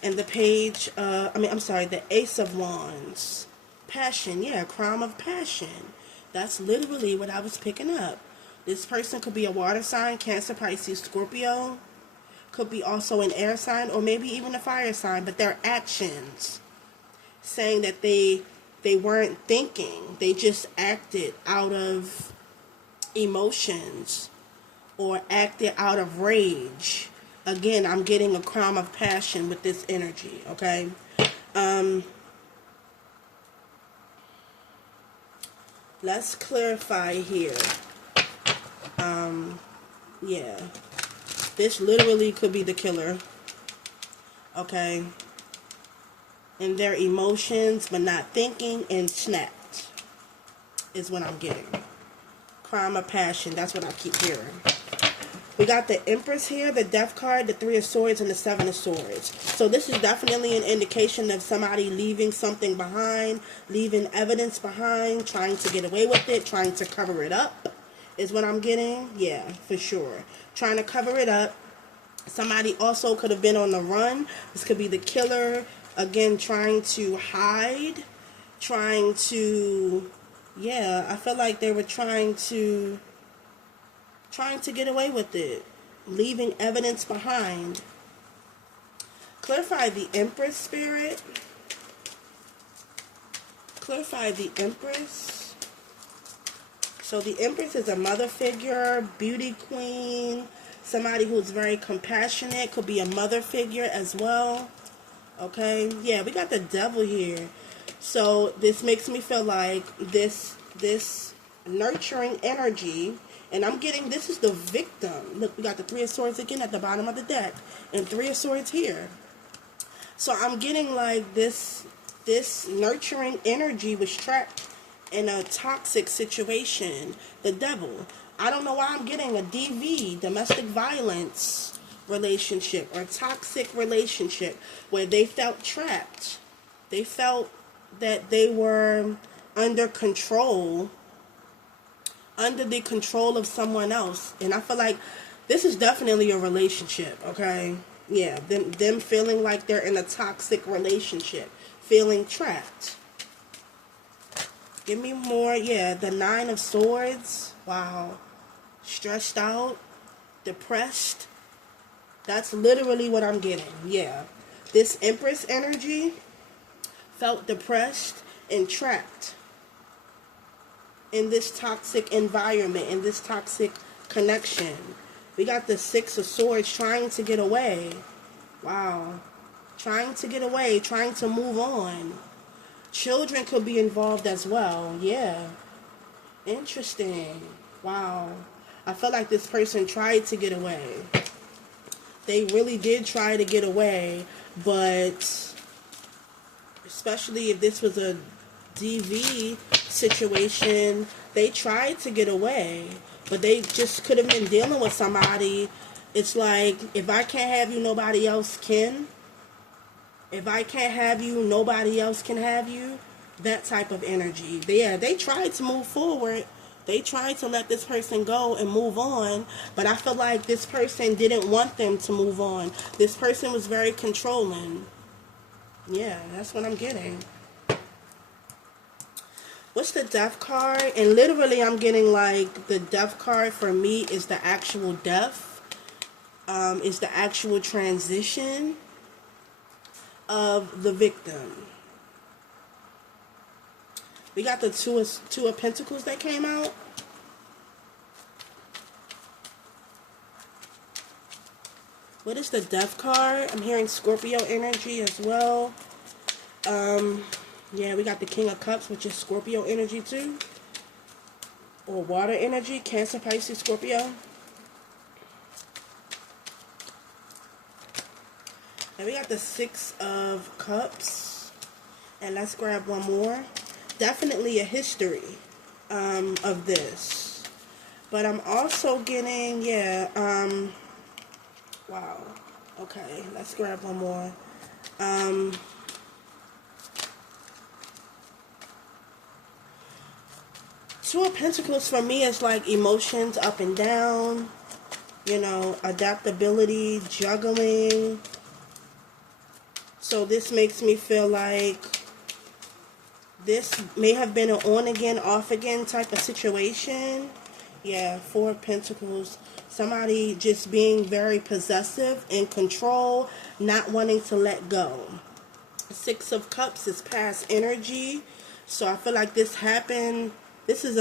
And the page, the Ace of Wands. Passion, yeah, crime of passion. That's literally what I was picking up. This person could be a water sign, Cancer, Pisces, Scorpio. Could be also an air sign or maybe even a fire sign. But their actions saying that they weren't thinking. They just acted out of emotions or acted out of rage. Again, I'm getting a crime of passion with this energy, okay? Let's clarify here. Yeah. This literally could be the killer, okay? And their emotions, but not thinking, and snapped is what I'm getting. Crime of passion, that's what I keep hearing. We got the Empress here, the Death card, the Three of Swords, and the Seven of Swords. So this is definitely an indication of somebody leaving something behind, leaving evidence behind, trying to get away with it, trying to cover it up, is what I'm getting. Yeah, for sure. Trying to cover it up. Somebody also could have been on the run. This could be the killer, again, trying to hide, trying to, yeah, I feel like they were trying to get away with it, leaving evidence behind. Clarify the Empress, Spirit. Clarify the Empress. So the Empress is a mother figure, beauty queen, somebody who's very compassionate, could be a mother figure as well. Okay, yeah, we got the Devil here. So this makes me feel like this nurturing energy. And I'm getting, this is the victim. Look, we got the Three of Swords again at the bottom of the deck. And Three of Swords here. So I'm getting like this nurturing energy was trapped in a toxic situation. The Devil. I don't know why I'm getting a DV, domestic violence relationship, or toxic relationship, where they felt trapped. They felt that they were under control under the control of someone else. And I feel like this is definitely a relationship, okay? Yeah, them feeling like they're in a toxic relationship, feeling trapped. Give me more. Yeah, the Nine of Swords. Wow. Stressed out, depressed. That's literally what I'm getting. Yeah. This Empress energy, felt depressed and trapped in this toxic environment, in this toxic connection. We got the Six of Swords, trying to get away. Wow. Trying to get away, trying to move on. Children could be involved as well. Yeah. Interesting. Wow. I felt like this person tried to get away. They really did try to get away, but especially if this was a DV situation, they tried to get away, but they just could have been dealing with somebody. It's like, if I can't have you, nobody else can. If I can't have you, nobody else can have you. That type of energy. They tried to move forward. They tried to let this person go and move on, but I feel like this person didn't want them to move on. This person was very controlling. Yeah, that's what I'm getting. What's the Death card? And literally I'm getting like the Death card for me is the actual death. Is the actual transition of the victim. We got the Two of Pentacles that came out. What is the Death card? I'm hearing Scorpio energy as well. Yeah, we got the King of Cups, which is Scorpio energy too. Or water energy, Cancer, Pisces, Scorpio. And we got the Six of Cups. And let's grab one more. Definitely a history of this. But I'm also getting, wow. Okay, let's grab one more. Two of Pentacles for me is like emotions up and down, you know, adaptability, juggling. So this makes me feel like this may have been an on again, off again type of situation. Yeah, Four of Pentacles. Somebody just being very possessive, in control, not wanting to let go. Six of Cups is past energy. So I feel like this happened. This is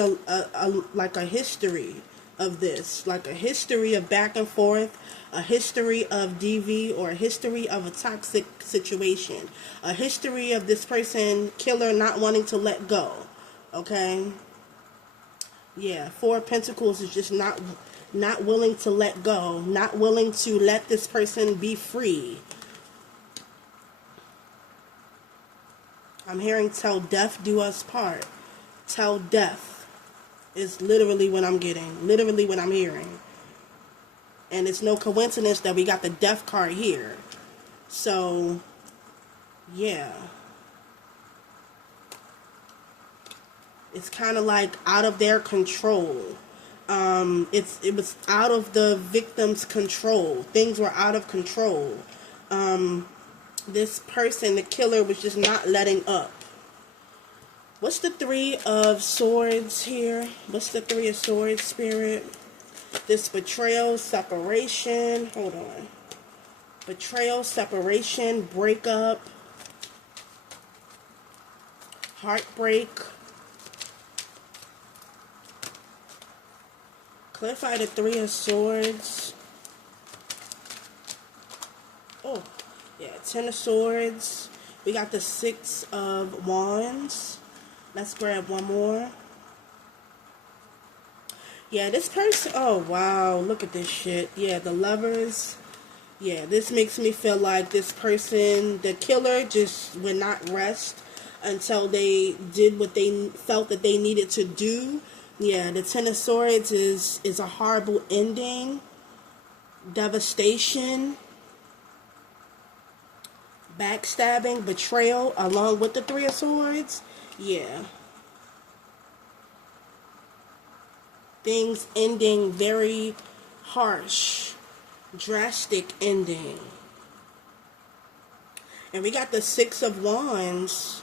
like a history of this. Like a history of back and forth. A history of DV, or a history of a toxic situation. A history of this person, killer, not wanting to let go. Okay? Yeah, Four of Pentacles is just not willing to let go. Not willing to let this person be free. I'm hearing till death do us part. Till death is literally what I'm getting. Literally what I'm hearing. And it's no coincidence that we got the Death card here. So, yeah. It's kind of like out of their control. It was out of the victim's control. Things were out of control. This person, the killer, was just not letting up. What's the Three of Swords here? What's the Three of Swords, Spirit? This betrayal, separation. Hold on. Betrayal, separation, breakup, heartbreak. Clarify the Three of Swords. Oh, yeah, Ten of Swords. We got the Six of Wands. Let's grab one more. Yeah, this person, oh wow, look at this shit. Yeah, the Lovers. Yeah, this makes me feel like this person, the killer, just would not rest until they did what they felt that they needed to do. Yeah, the Ten of Swords is a horrible ending. Devastation. Backstabbing, betrayal, along with the Three of Swords. Yeah. Things ending very harsh, drastic ending. And we got the Six of Wands.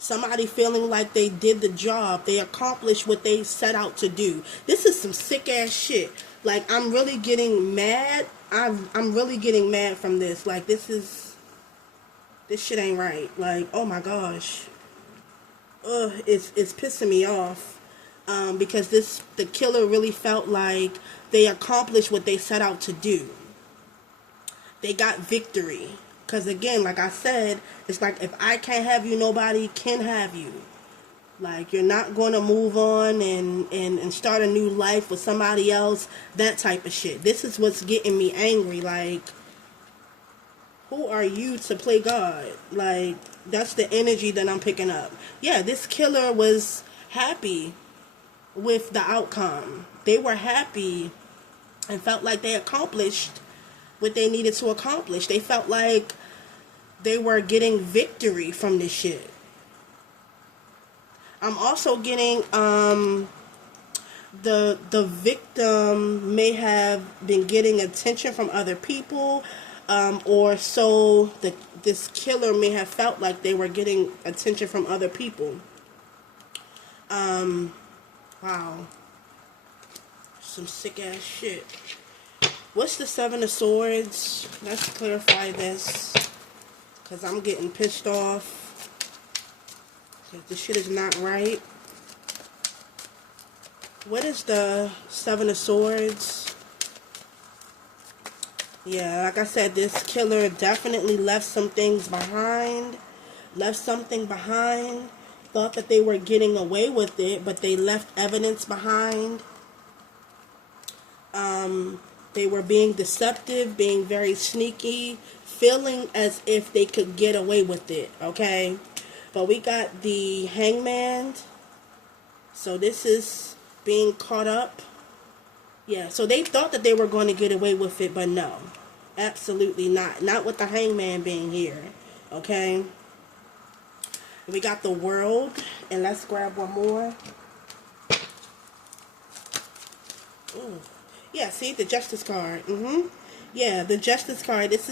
Somebody feeling like they did the job. They accomplished what they set out to do. This is some sick ass shit. Like, I'm really getting mad. I'm really getting mad from this. Like, this shit ain't right. Like, oh my gosh. Ugh, it's pissing me off. Because the killer really felt like they accomplished what they set out to do. They got victory. Because again, like I said, it's like, if I can't have you, nobody can have you. Like, you're not going to move on and start a new life with somebody else. That type of shit. This is what's getting me angry. Like, who are you to play God? Like, that's the energy that I'm picking up. Yeah, this killer was happy with the outcome. They were happy and felt like they accomplished what they needed to accomplish. They felt like they were getting victory from this shit. I'm also getting the victim may have been getting attention from other people, or so this killer may have felt like they were getting attention from other people. Wow. Some sick ass shit. What's the Seven of Swords? Let's clarify this, because I'm getting pissed off. Because this shit is not right. What is the Seven of Swords? Yeah, like I said, this killer definitely left some things behind. Left something behind. Thought that they were getting away with it, but they left evidence behind. They were being deceptive, being very sneaky, feeling as if they could get away with it, okay? But we got the Hangman. So this is being caught up. Yeah, so they thought that they were going to get away with it, but no. Absolutely not. Not with the Hangman being here, okay? We got the World, and let's grab one more. Ooh. Yeah, see, the Justice card. Yeah, the Justice card. This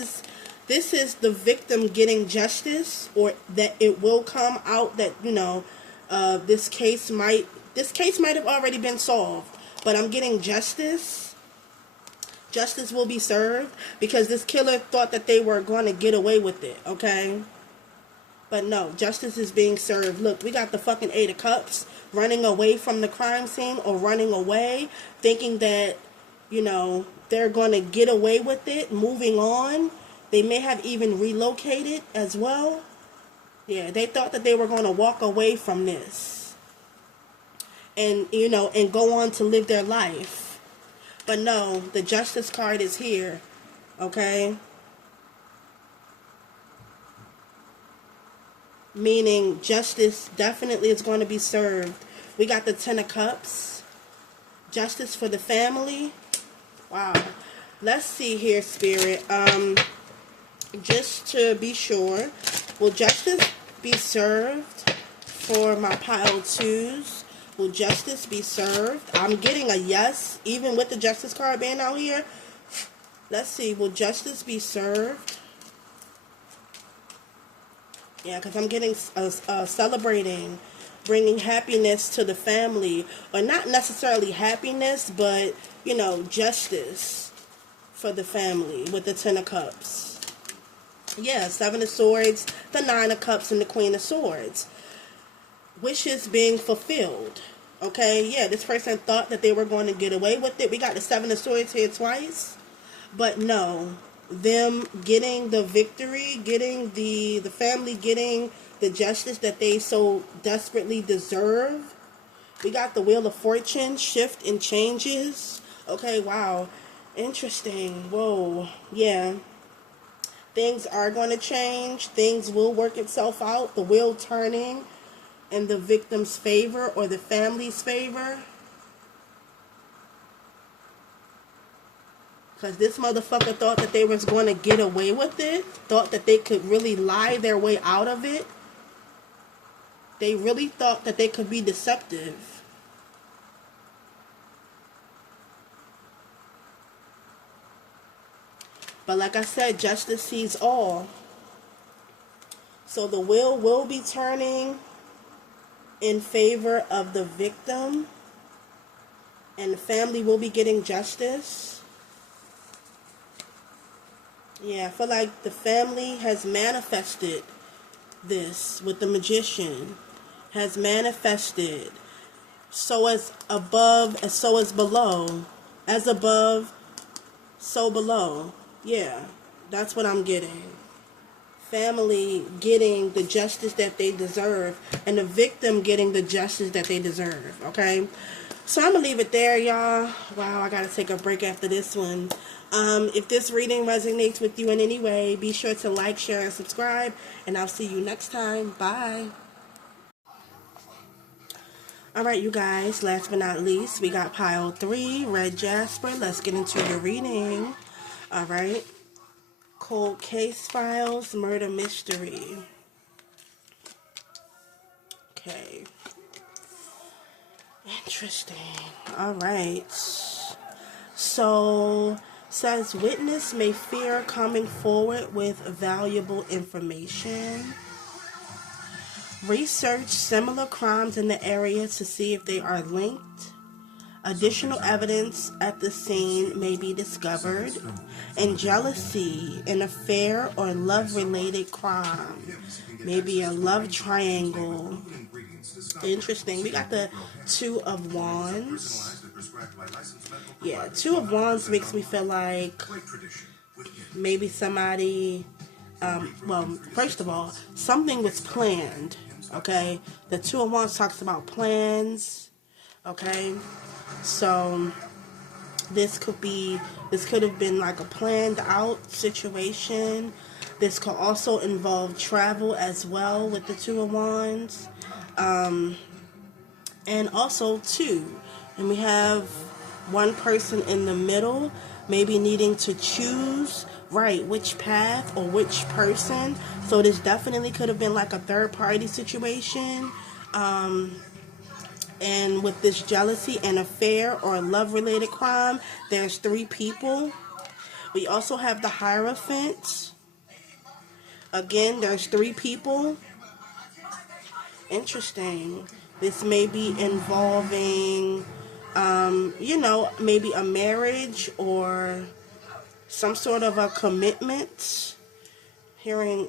is the victim getting justice, or that it will come out that, you know, this case might have already been solved, but I'm getting justice. Justice will be served, because this killer thought that they were going to get away with it, okay? But no, justice is being served. Look, we got the fucking Eight of Cups running away from the crime scene, or running away, thinking that, you know, they're going to get away with it, moving on. They may have even relocated as well. Yeah, they thought that they were going to walk away from this. And, you know, and go on to live their life. But no, the Justice card is here. Okay? Meaning justice definitely is going to be served. We got the Ten of Cups. Justice for the family. Wow. Let's see here, Spirit. Just to be sure, will justice be served for my pile twos? Will justice be served? I'm getting a yes, even with the Justice card being out here. Let's see, will justice be served? Yeah, because I'm getting celebrating, bringing happiness to the family. Or not necessarily happiness, but, you know, justice for the family with the Ten of Cups. Yeah, Seven of Swords, the Nine of Cups, and the Queen of Swords. Wishes being fulfilled. Okay, yeah, this person thought that they were going to get away with it. We got the Seven of Swords here twice. But no, them getting the victory, getting the family getting the justice that they so desperately deserve. We got the Wheel of Fortune, shift and changes. Okay, wow. Interesting. Whoa. Yeah. Things are going to change. Things will work itself out. The wheel turning in the victim's favor or the family's favor. Because this motherfucker thought that they was going to get away with it. Thought that they could really lie their way out of it. They really thought that they could be deceptive. But like I said, justice sees all. So the wheel will be turning in favor of the victim, and the family will be getting justice. Yeah, I feel like the family has manifested this with the magician. Has manifested. So as above, as so as below. As above, so below. Yeah, that's what I'm getting. Family getting the justice that they deserve, and the victim getting the justice that they deserve. Okay, so I'm gonna leave it there, y'all. Wow, I gotta take a break after this one. If this reading resonates with you in any way, be sure to like, share, and subscribe, and I'll see you next time. Bye. Alright, you guys, last but not least, we got pile 3, Red Jasper. Let's get into your reading. Alright. Cold Case Files, Murder Mystery. Okay. Interesting. Alright. So, says witness may fear coming forward with valuable information. Research similar crimes in the area to see if they are linked. Additional evidence at the scene may be discovered. And jealousy, an affair or love-related crime. Maybe a love triangle. Interesting. We got the Two of Wands. Yeah, Two of Wands makes me feel like maybe somebody, well, first of all, something was planned, okay? The Two of Wands talks about plans, okay? So this could have been like a planned out situation. This could also involve travel as well with the Two of Wands. And also two. And we have one person in the middle, maybe needing to choose, right, which path or which person. So this definitely could have been like a third party situation. And with this jealousy and affair or love related crime, there's 3 people. We also have the Hierophant. Again, there's 3 people. Interesting. This may be involving, maybe a marriage or some sort of a commitment. Hearing,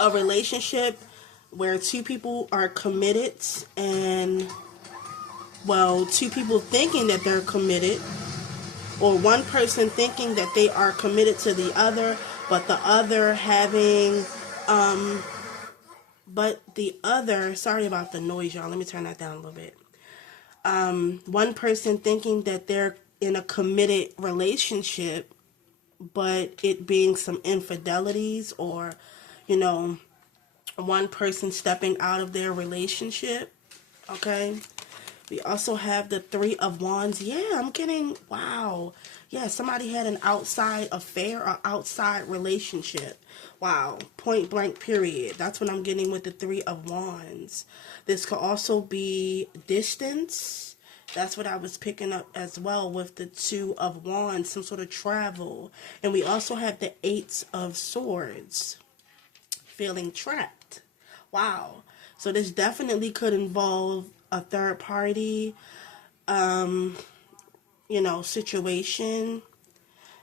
a relationship where 2 people are committed and, well, 2 people thinking that they're committed, or one person thinking that they are committed to the other, but the other having, sorry about the noise, y'all, let me turn that down a little bit. One person thinking that they're in a committed relationship, but it being some infidelities, or, one person stepping out of their relationship, okay? We also have the 3 of Wands. Yeah, I'm getting, wow. Yeah, somebody had an outside affair or outside relationship. Wow, point blank period. That's what I'm getting with the 3 of Wands. This could also be distance. That's what I was picking up as well with the 2 of Wands, some sort of travel. And we also have the 8 of Swords, feeling trapped. Wow. So this definitely could involve a third party, situation.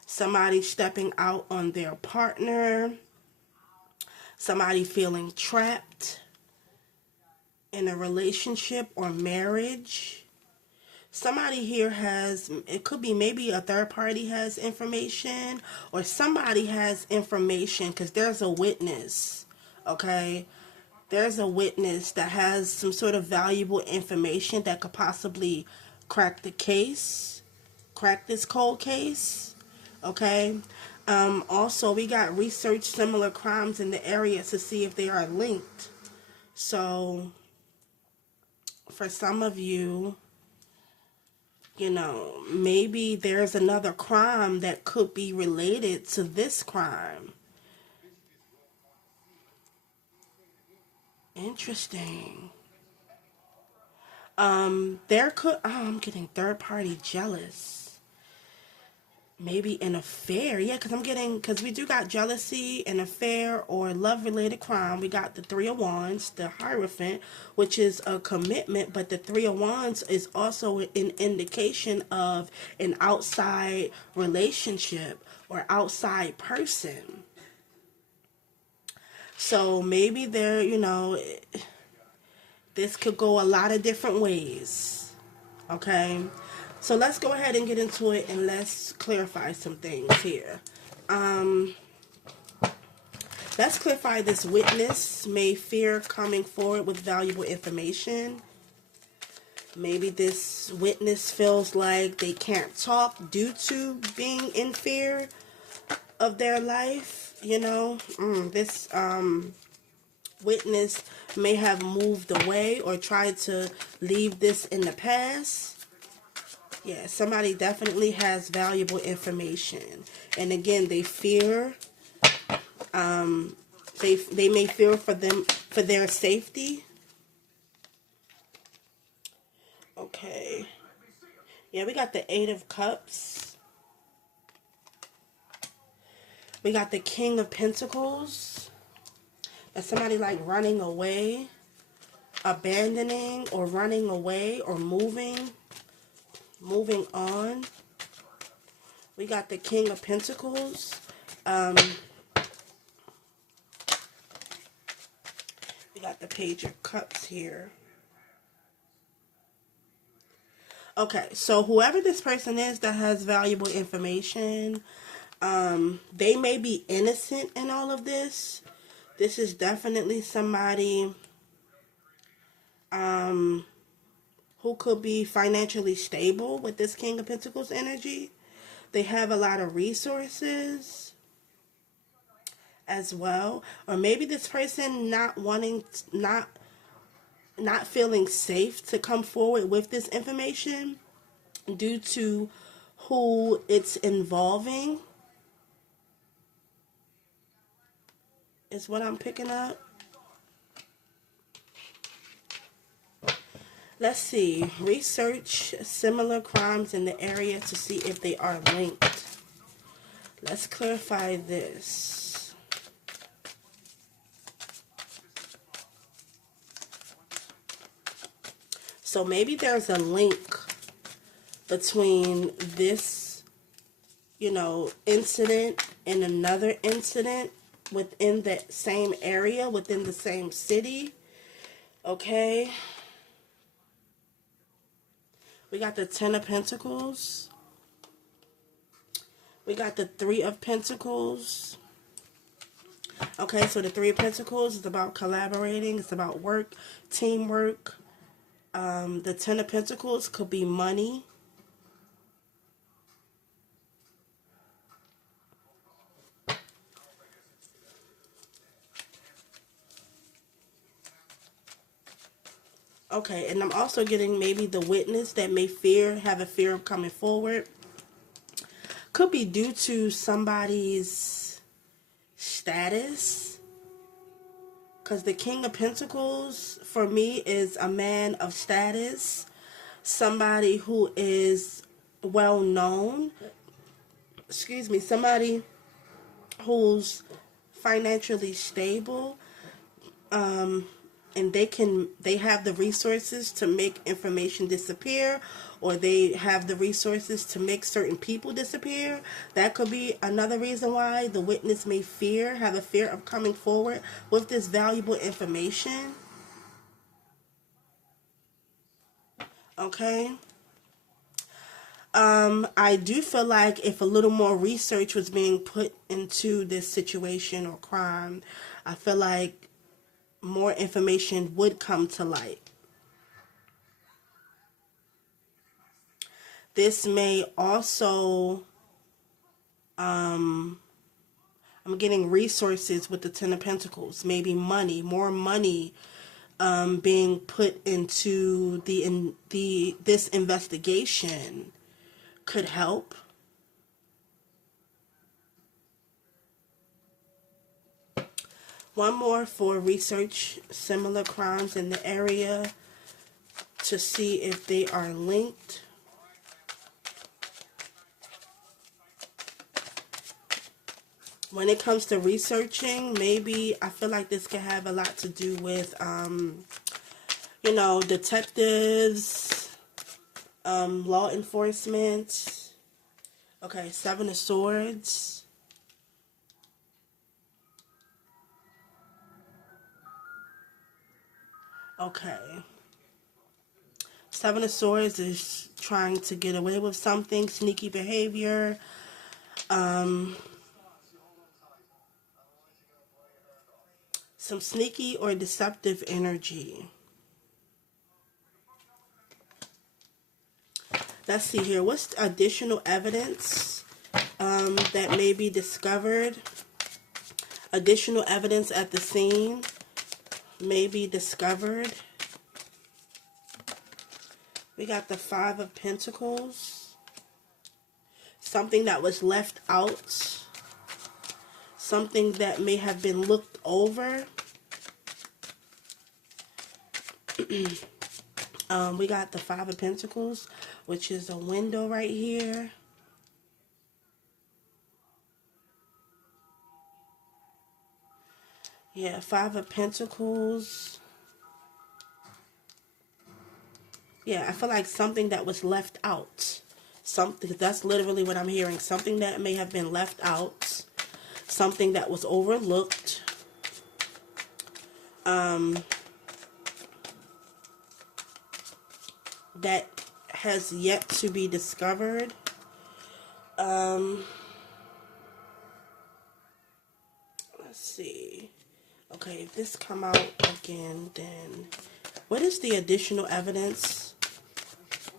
Somebody stepping out on their partner. Somebody feeling trapped in a relationship or marriage. Somebody here it could be maybe a third party has information, or somebody has information, because there's a witness, okay? There's a witness that has some sort of valuable information that could possibly crack the case, crack this cold case, okay? Also, we got research similar crimes in the area to see if they are linked. So, for some of you, maybe there's another crime that could be related to this crime. Interesting. There could, I'm getting third party jealous. Maybe an affair. Yeah, because we do got jealousy, an affair, or love related crime. We got the Three of Wands, the Hierophant, which is a commitment, but the Three of Wands is also an indication of an outside relationship or outside person. So maybe this could go a lot of different ways. Okay? So let's go ahead and get into it and let's clarify some things here. Let's clarify this witness may fear coming forward with valuable information. Maybe this witness feels like they can't talk due to being in fear of their life. This witness may have moved away or tried to leave this in the past. Yeah, somebody definitely has valuable information. And again, they fear, they may fear for their safety. Okay. Yeah, we got the Eight of Cups. We got the King of Pentacles. That's somebody like running away, abandoning or running away or moving on. We got the King of Pentacles. We got the Page of Cups here. Okay, so whoever this person is that has valuable information, they may be innocent in all of this. This is definitely somebody who could be financially stable with this King of Pentacles energy. They have a lot of resources as well. Or maybe this person not feeling safe to come forward with this information due to who it's involving is what I'm picking up. Let's see. Research similar crimes in the area to see if they are linked. Let's clarify this. So maybe there's a link between this, incident and another incident within the same area, within the same city. Okay. We got the Ten of Pentacles. We got the Three of Pentacles. Okay, so the Three of Pentacles is about collaborating. It's about work, teamwork. The Ten of Pentacles could be money. Okay, and I'm also getting maybe the witness that may have a fear of coming forward. Could be due to somebody's status. Because the King of Pentacles, for me, is a man of status. Somebody who is well known. Excuse me, somebody who's financially stable. And they have the resources to make information disappear, or they have the resources to make certain people disappear. That could be another reason why the witness may have a fear of coming forward with this valuable information. Okay. I do feel like if a little more research was being put into this situation or crime, I feel like more information would come to light. This may also, I'm getting resources with the Ten of Pentacles, maybe money, more money being put into this investigation could help. One more for research similar crimes in the area to see if they are linked. When it comes to researching, maybe I feel like this could have a lot to do with, you know, detectives, law enforcement. Okay, Seven of Swords. Okay. Seven of Swords is trying to get away with something, sneaky behavior. Some sneaky or deceptive energy. Let's see here. What's additional evidence that may be discovered? Additional evidence at the scene may be discovered. We got the Five of Pentacles. Something that was left out. Something that may have been looked over. We got the Five of Pentacles, which is a window right here. Yeah, Five of Pentacles. Yeah, I feel like something that was left out. Something, that's literally what I'm hearing. Something that may have been left out. Something that was overlooked. That has yet to be discovered. Let's see. Okay, if this come out again, then what is the additional evidence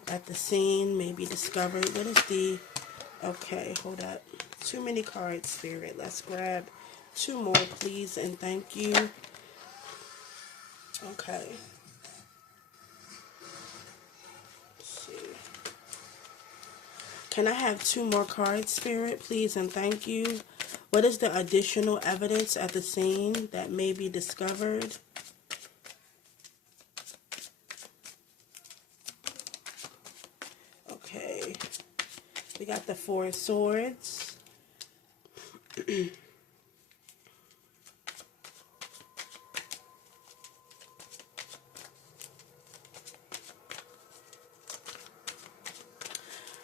at the scene may be discovered? What is the... Okay, hold up. Too many cards, Spirit. Let's grab two more, please, and thank you. Okay. Let's see. Can I have two more cards, Spirit, please, and thank you? What is the additional evidence at the scene that may be discovered? Okay. We got the Four of Swords.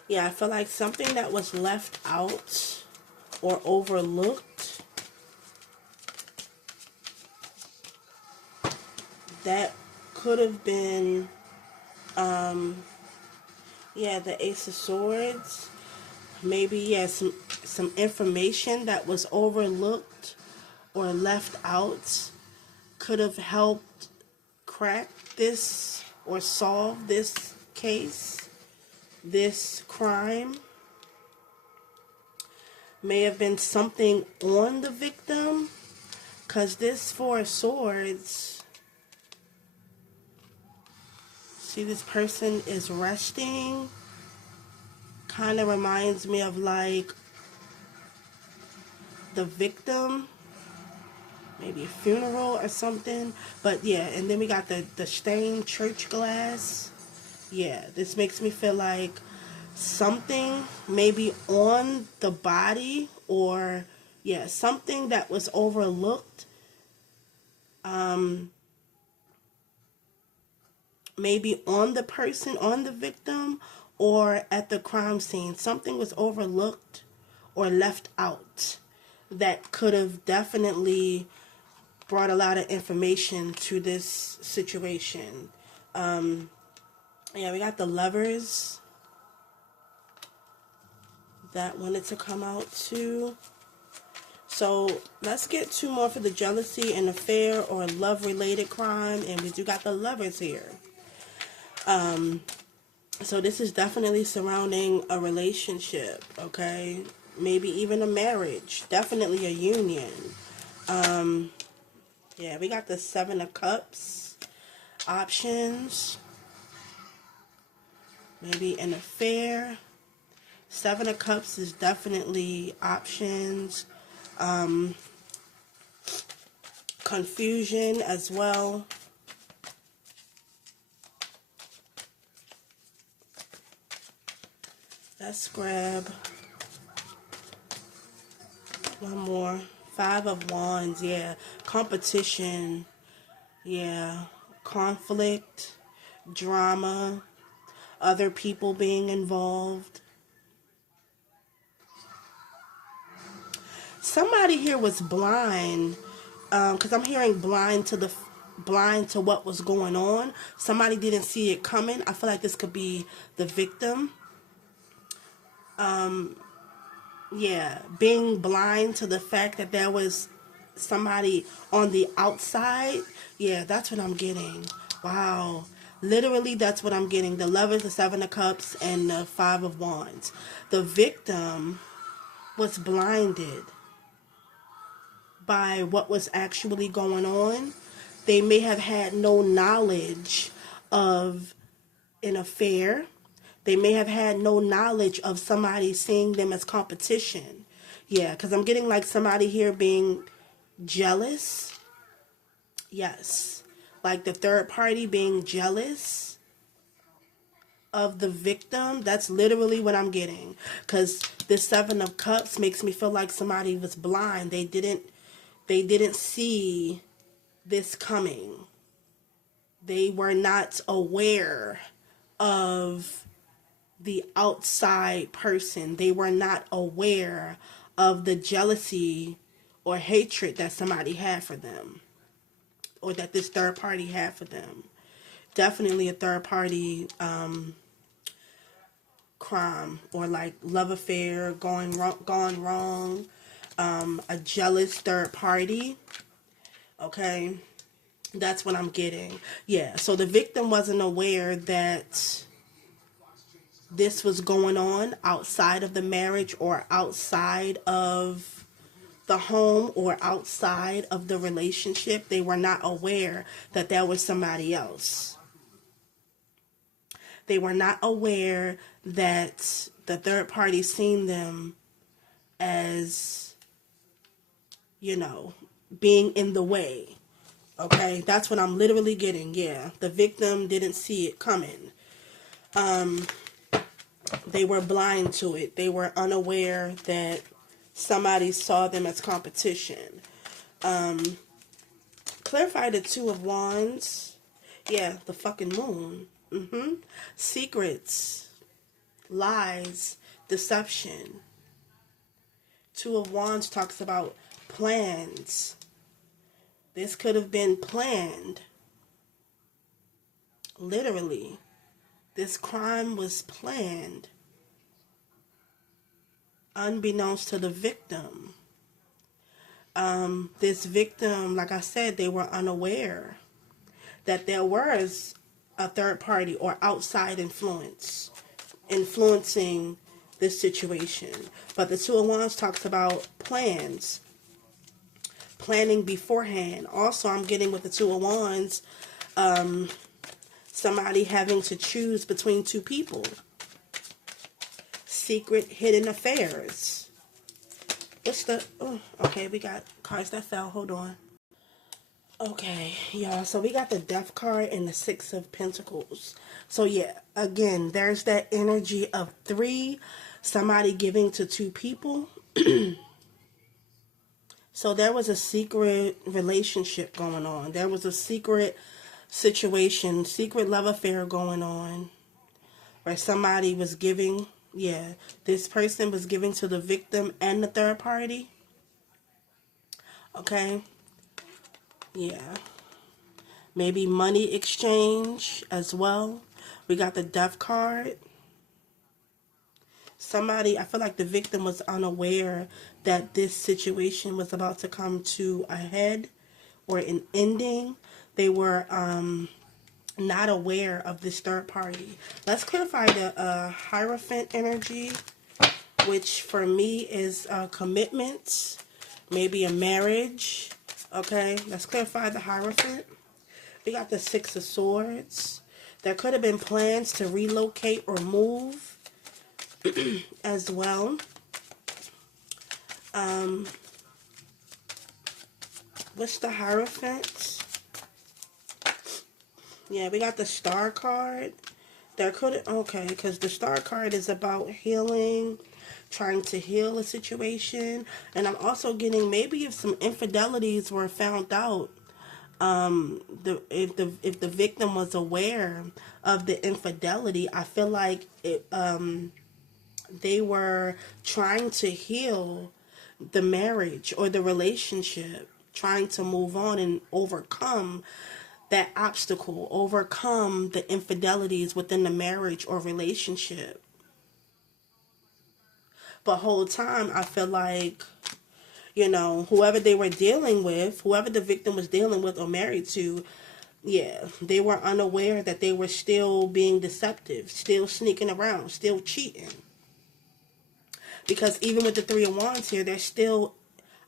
Yeah, I feel like something that was left out or overlooked, that could have been, yeah, the Ace of Swords. Maybe, yeah, some information that was overlooked or left out could have helped crack this or solve this case, this crime. May have been something on the victim, because this Four of Swords, see, this person is resting. Kind of reminds me of like the victim, maybe a funeral or something. But yeah, and then we got the stained church glass. Yeah, this makes me feel like something maybe on the body, or yeah, something that was overlooked, maybe on the person, on the victim, or at the crime scene. Something was overlooked or left out that could have definitely brought a lot of information to this situation. Yeah, we got the Lovers that wanted to come out too. So let's get two more for the jealousy and affair or love related crime, and we do got the Lovers here. So this is definitely surrounding a relationship, okay? Maybe even a marriage, definitely a union. Yeah, we got the Seven of Cups, options, maybe an affair. Seven of Cups is definitely options, confusion as well. Let's grab one more. Five of Wands, yeah. Competition, yeah. Conflict, drama, other people being involved. Somebody here was blind, because I'm hearing blind to what was going on. Somebody didn't see it coming. I feel like this could be the victim. Yeah, being blind to the fact that there was somebody on the outside. Yeah, that's what I'm getting. Wow. Literally, that's what I'm getting. The Lovers, the Seven of Cups, and the Five of Wands. The victim was blinded by what was actually going on. They may have had no knowledge of an affair. They may have had no knowledge of somebody seeing them as competition. Yeah, because I'm getting like somebody here being jealous. Yes. Like the third party being jealous of the victim. That's literally what I'm getting. Because this Seven of Cups makes me feel like somebody was blind. They didn't see this coming. They were not aware of the outside person. They were not aware of the jealousy or hatred that somebody had for them, or that this third party had for them. Definitely a third party crime, or like love affair gone wrong, a jealous third party. Okay, that's what I'm getting. Yeah, so the victim wasn't aware that this was going on outside of the marriage, or outside of the home, or outside of the relationship. They were not aware that there was somebody else. They were not aware that the third party seen them as, being in the way. Okay, that's what I'm literally getting. Yeah, the victim didn't see it coming. They were blind to it. They were unaware that somebody saw them as competition. Clarify the Two of Wands. Yeah, the fucking moon. Secrets, lies, deception. Two of Wands talks about plans. This could have been planned. Literally. This crime was planned, unbeknownst to the victim. This victim, like I said, they were unaware that there was a third party or outside influence influencing this situation. But the Two of Wands talks about plans, planning beforehand. Also, I'm getting with the Two of Wands, somebody having to choose between two people. Secret, hidden affairs. What's the... Oh, okay, we got cards that fell. Hold on. Okay, y'all, so we got the Death card and the Six of Pentacles. So, yeah, again, there's that energy of three, somebody giving to two people. So there was a secret relationship going on. There was a secret situation, secret love affair going on, where somebody was giving, yeah, this person was giving to the victim and the third party. Okay, yeah. Maybe money exchange as well. We got the Death card. Somebody, I feel like the victim was unaware that this situation was about to come to a head or an ending. They were not aware of this third party. Let's clarify the Hierophant energy, which for me is commitment, maybe a marriage. Okay, let's clarify the Hierophant. We got the Six of Swords. There could have been plans to relocate or move as well. What's the Hierophant? Yeah, we got the Star card. There could, okay, because the star card is about healing, trying to heal a situation. And I'm also getting maybe if some infidelities were found out, if the victim was aware of the infidelity, I feel like they were trying to heal the marriage or the relationship, trying to move on and overcome that obstacle, overcome the infidelities within the marriage or relationship. But whole time I feel like, whoever they were dealing with, whoever the victim was dealing with or married to, yeah, they were unaware that they were still being deceptive, still sneaking around, still cheating. Because even with the Three of Wands here, there's still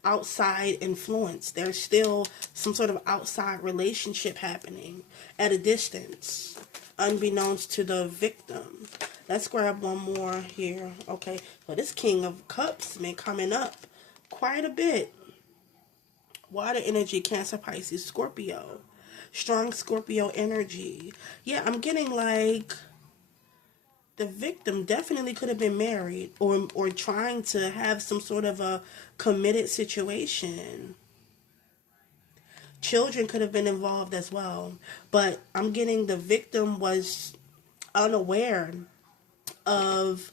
outside influence. There's still some sort of outside relationship happening at a distance, unbeknownst to the victim. Let's grab one more here. Okay, so this King of Cups been coming up quite a bit. Water energy, Cancer, Pisces, Scorpio. Strong Scorpio energy. Yeah, I'm getting like the victim definitely could have been married or trying to have some sort of a committed situation. Children could have been involved as well. But I'm getting the victim was unaware of,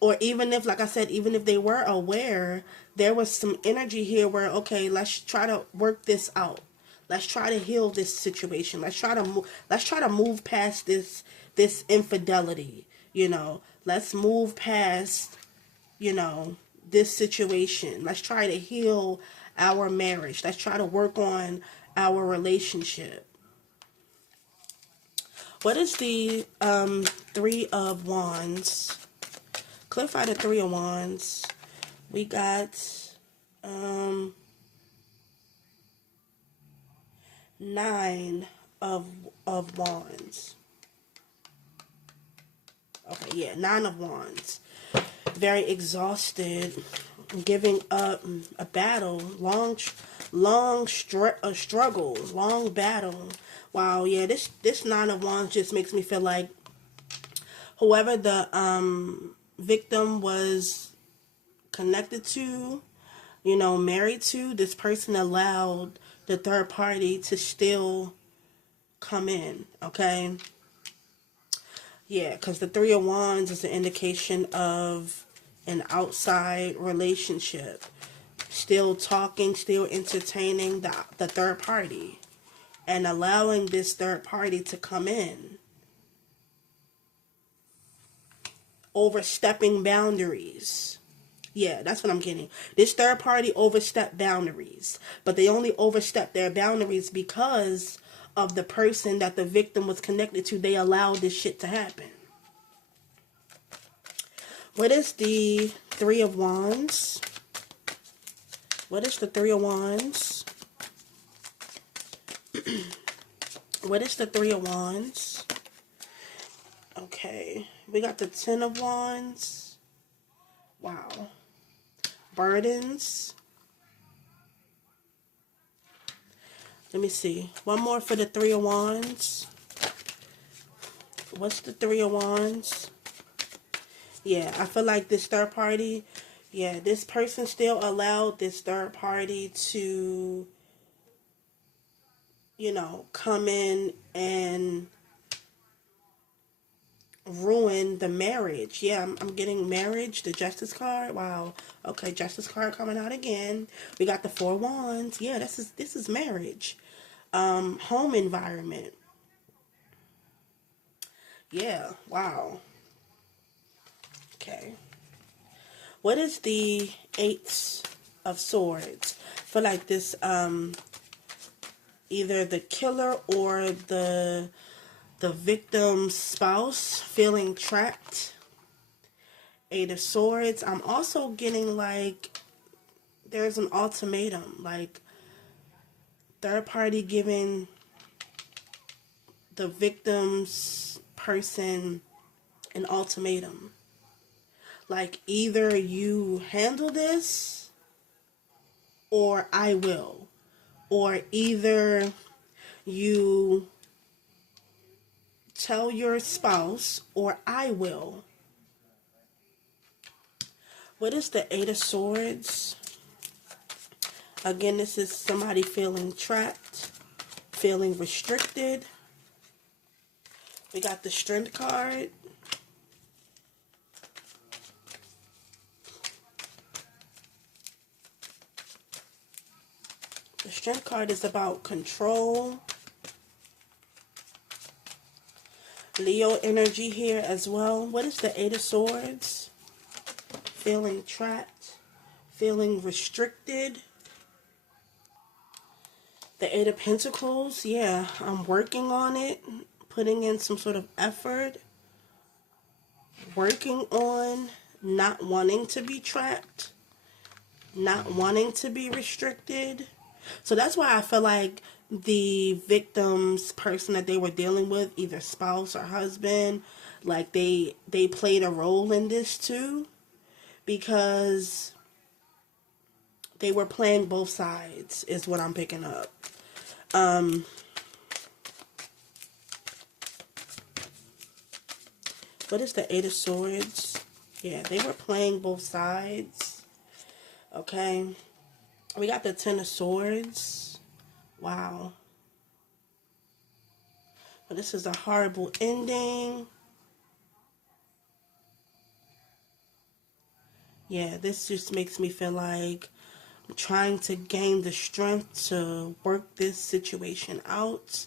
or even if, like I said, even if they were aware, there was some energy here where, okay, let's try to work this out. Let's try to heal this situation. Let's try to move past this infidelity. Let's move past, this situation. Let's try to heal our marriage. Let's try to work on our relationship. What is the Three of Wands? Clarify the Three of Wands. We got Nine of Wands. Okay, yeah, Nine of Wands. Very exhausted, giving up a battle, a struggle, long battle. Wow, yeah, this Nine of Wands just makes me feel like whoever the victim was connected to, married to, this person allowed the third party to still come in, okay? Yeah, because the Three of Wands is an indication of an outside relationship. Still talking, still entertaining the third party. And allowing this third party to come in. Overstepping boundaries. Yeah, that's what I'm getting. This third party overstepped boundaries. But they only overstepped their boundaries because of the person that the victim was connected to. They allowed this shit to happen. What is the Three of Wands? What is the Three of Wands? What is the Three of Wands? Okay. We got the Ten of Wands. Wow. Burdens. Let me see. One more for the Three of Wands. What's the Three of Wands? Yeah, I feel like this third party, yeah, this person still allowed this third party to, come in and ruin the marriage. Yeah, I'm getting marriage, the Justice card. Wow. Okay, Justice card coming out again. We got the Four Wands. Yeah, this is marriage. Home environment. Yeah, wow. Okay. What is the Eight of Swords? I feel like this, either the killer or the victim's spouse feeling trapped. Eight of Swords. I'm also getting like there's an ultimatum, like third party giving the victim's person an ultimatum. Like either you handle this or I will. Or either you Tell your spouse, or I will. What is the Eight of Swords? Again, this is somebody feeling trapped, feeling restricted. We got the Strength card. The Strength card is about control. Leo energy here as well. What is the Eight of Swords? Feeling trapped, feeling restricted. The Eight of Pentacles, yeah, I'm working on it, putting in some sort of effort, working on not wanting to be trapped, not wanting to be restricted. So that's why I feel like the victim's person that they were dealing with, either spouse or husband, like they played a role in this too, because they were playing both sides is what I'm picking up. What is the Eight of Swords? Yeah, they were playing both sides. Okay. We got the Ten of Swords. Wow. But this is a horrible ending. Yeah, this just makes me feel like I'm trying to gain the strength to work this situation out.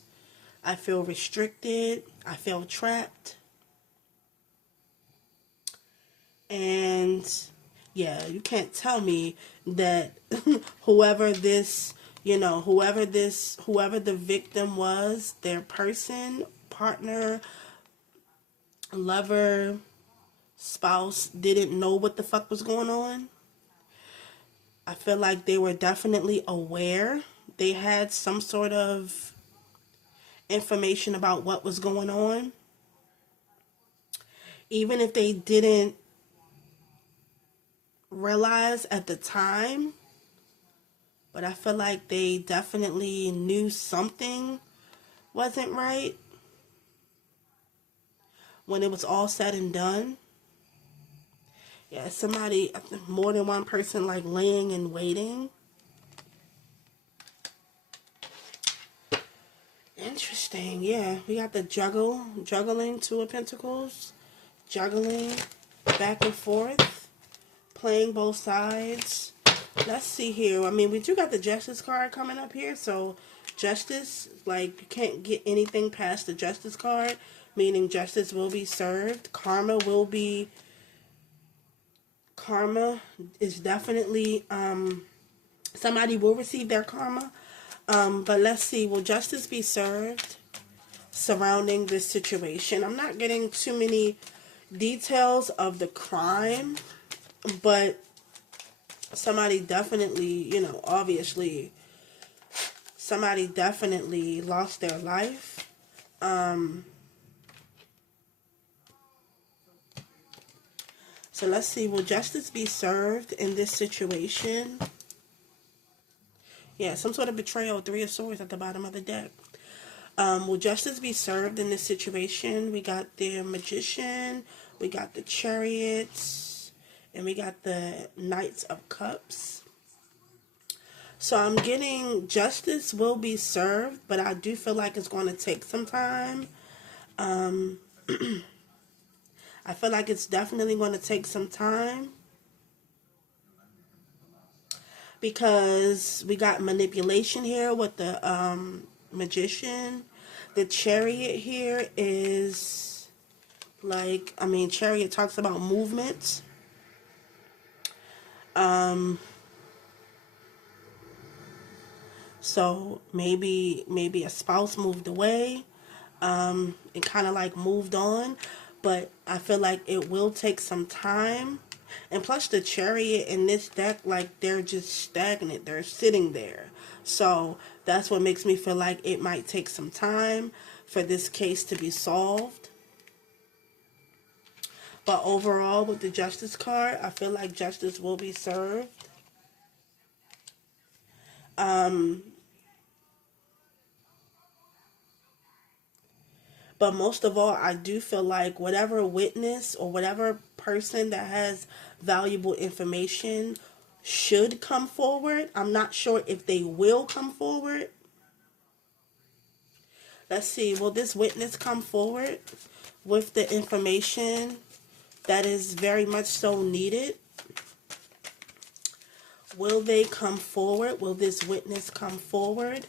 I feel restricted. I feel trapped. And yeah, you can't tell me that whoever this, whoever the victim was, their person, partner, lover, spouse, didn't know what the fuck was going on. I feel like they were definitely aware. They had some sort of information about what was going on. Even if they didn't realize at the time, but I feel like they definitely knew something wasn't right when it was all said and done. Yeah, somebody, more than one person, like laying and waiting. Interesting. Yeah, we got the juggling, Two of Pentacles, juggling back and forth, playing both sides. Let's see here. I mean, we do got the Justice card coming up here, so justice, like, you can't get anything past the Justice card, meaning justice will be served. Karma is definitely, somebody will receive their karma. But let's see, will justice be served surrounding this situation? I'm not getting too many details of the crime, but somebody definitely, obviously, somebody definitely lost their life. So let's see, will justice be served in this situation? Yeah, some sort of betrayal, Three of Swords at the bottom of the deck. Will justice be served in this situation? We got the Magician, we got the Chariots, and we got the Knights of Cups. So I'm getting justice will be served, but I do feel like it's going to take some time. I feel like it's definitely going to take some time, because we got manipulation here with the Magician. The Chariot here is like, I mean, Chariot talks about movement. So maybe a spouse moved away, and kind of like moved on, but I feel like it will take some time. And plus the Chariot in this deck, like, they're just stagnant, they're sitting there. So that's what makes me feel like it might take some time for this case to be solved. But overall, with the Justice card, I feel like justice will be served. But most of all, I do feel like whatever witness or whatever person that has valuable information should come forward. I'm not sure if they will come forward. Let's see, will this witness come forward with the information that is very much so needed? Will they come forward? Will this witness come forward?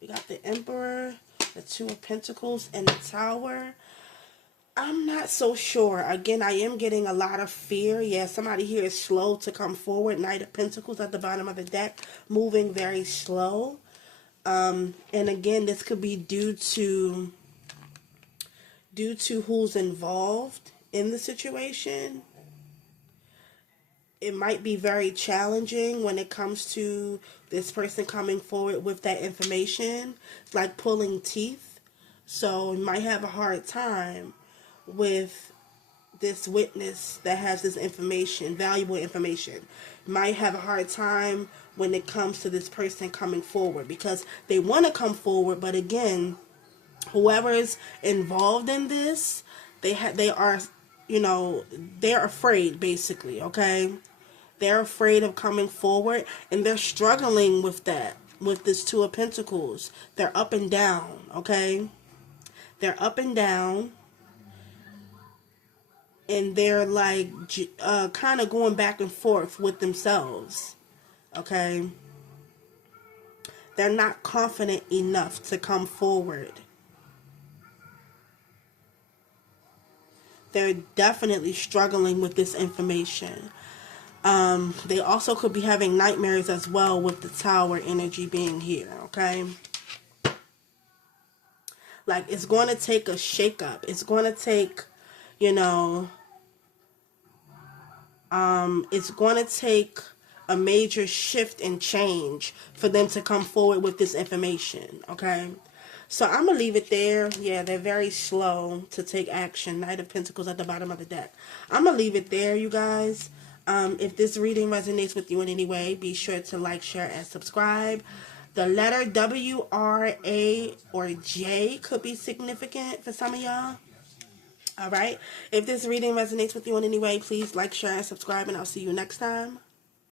We got the Emperor, the Two of Pentacles, and the Tower. I'm not so sure. Again, I am getting a lot of fear. Yeah, somebody here is slow to come forward. Knight of Pentacles at the bottom of the deck, moving very slow. And again, this could be due to who's involved in the situation. It might be very challenging when it comes to this person coming forward with that information, like pulling teeth. So you might have a hard time with this witness that has this information, valuable information. Might have a hard time when it comes to this person coming forward because they want to come forward, but again, whoever is involved in this, they are, you know, they're afraid basically, okay? They're afraid of coming forward and they're struggling with that, with this Two of Pentacles. They're up and down, okay? They're up and down. And they're like kind of going back and forth with themselves, okay? They're not confident enough to come forward. They're definitely struggling with this information. They also could be having nightmares as well with the Tower energy being here, okay? Like, it's going to take a shakeup. It's going to take, you know, it's going to take a major shift and change for them to come forward with this information, okay? So I'm going to leave it there. Yeah, they're very slow to take action. Knight of Pentacles at the bottom of the deck. I'm going to leave it there, you guys. If this reading resonates with you in any way, be sure to like, share, and subscribe. The letter W, R, A, or J could be significant for some of y'all. Alright? If this reading resonates with you in any way, please like, share, and subscribe, and I'll see you next time.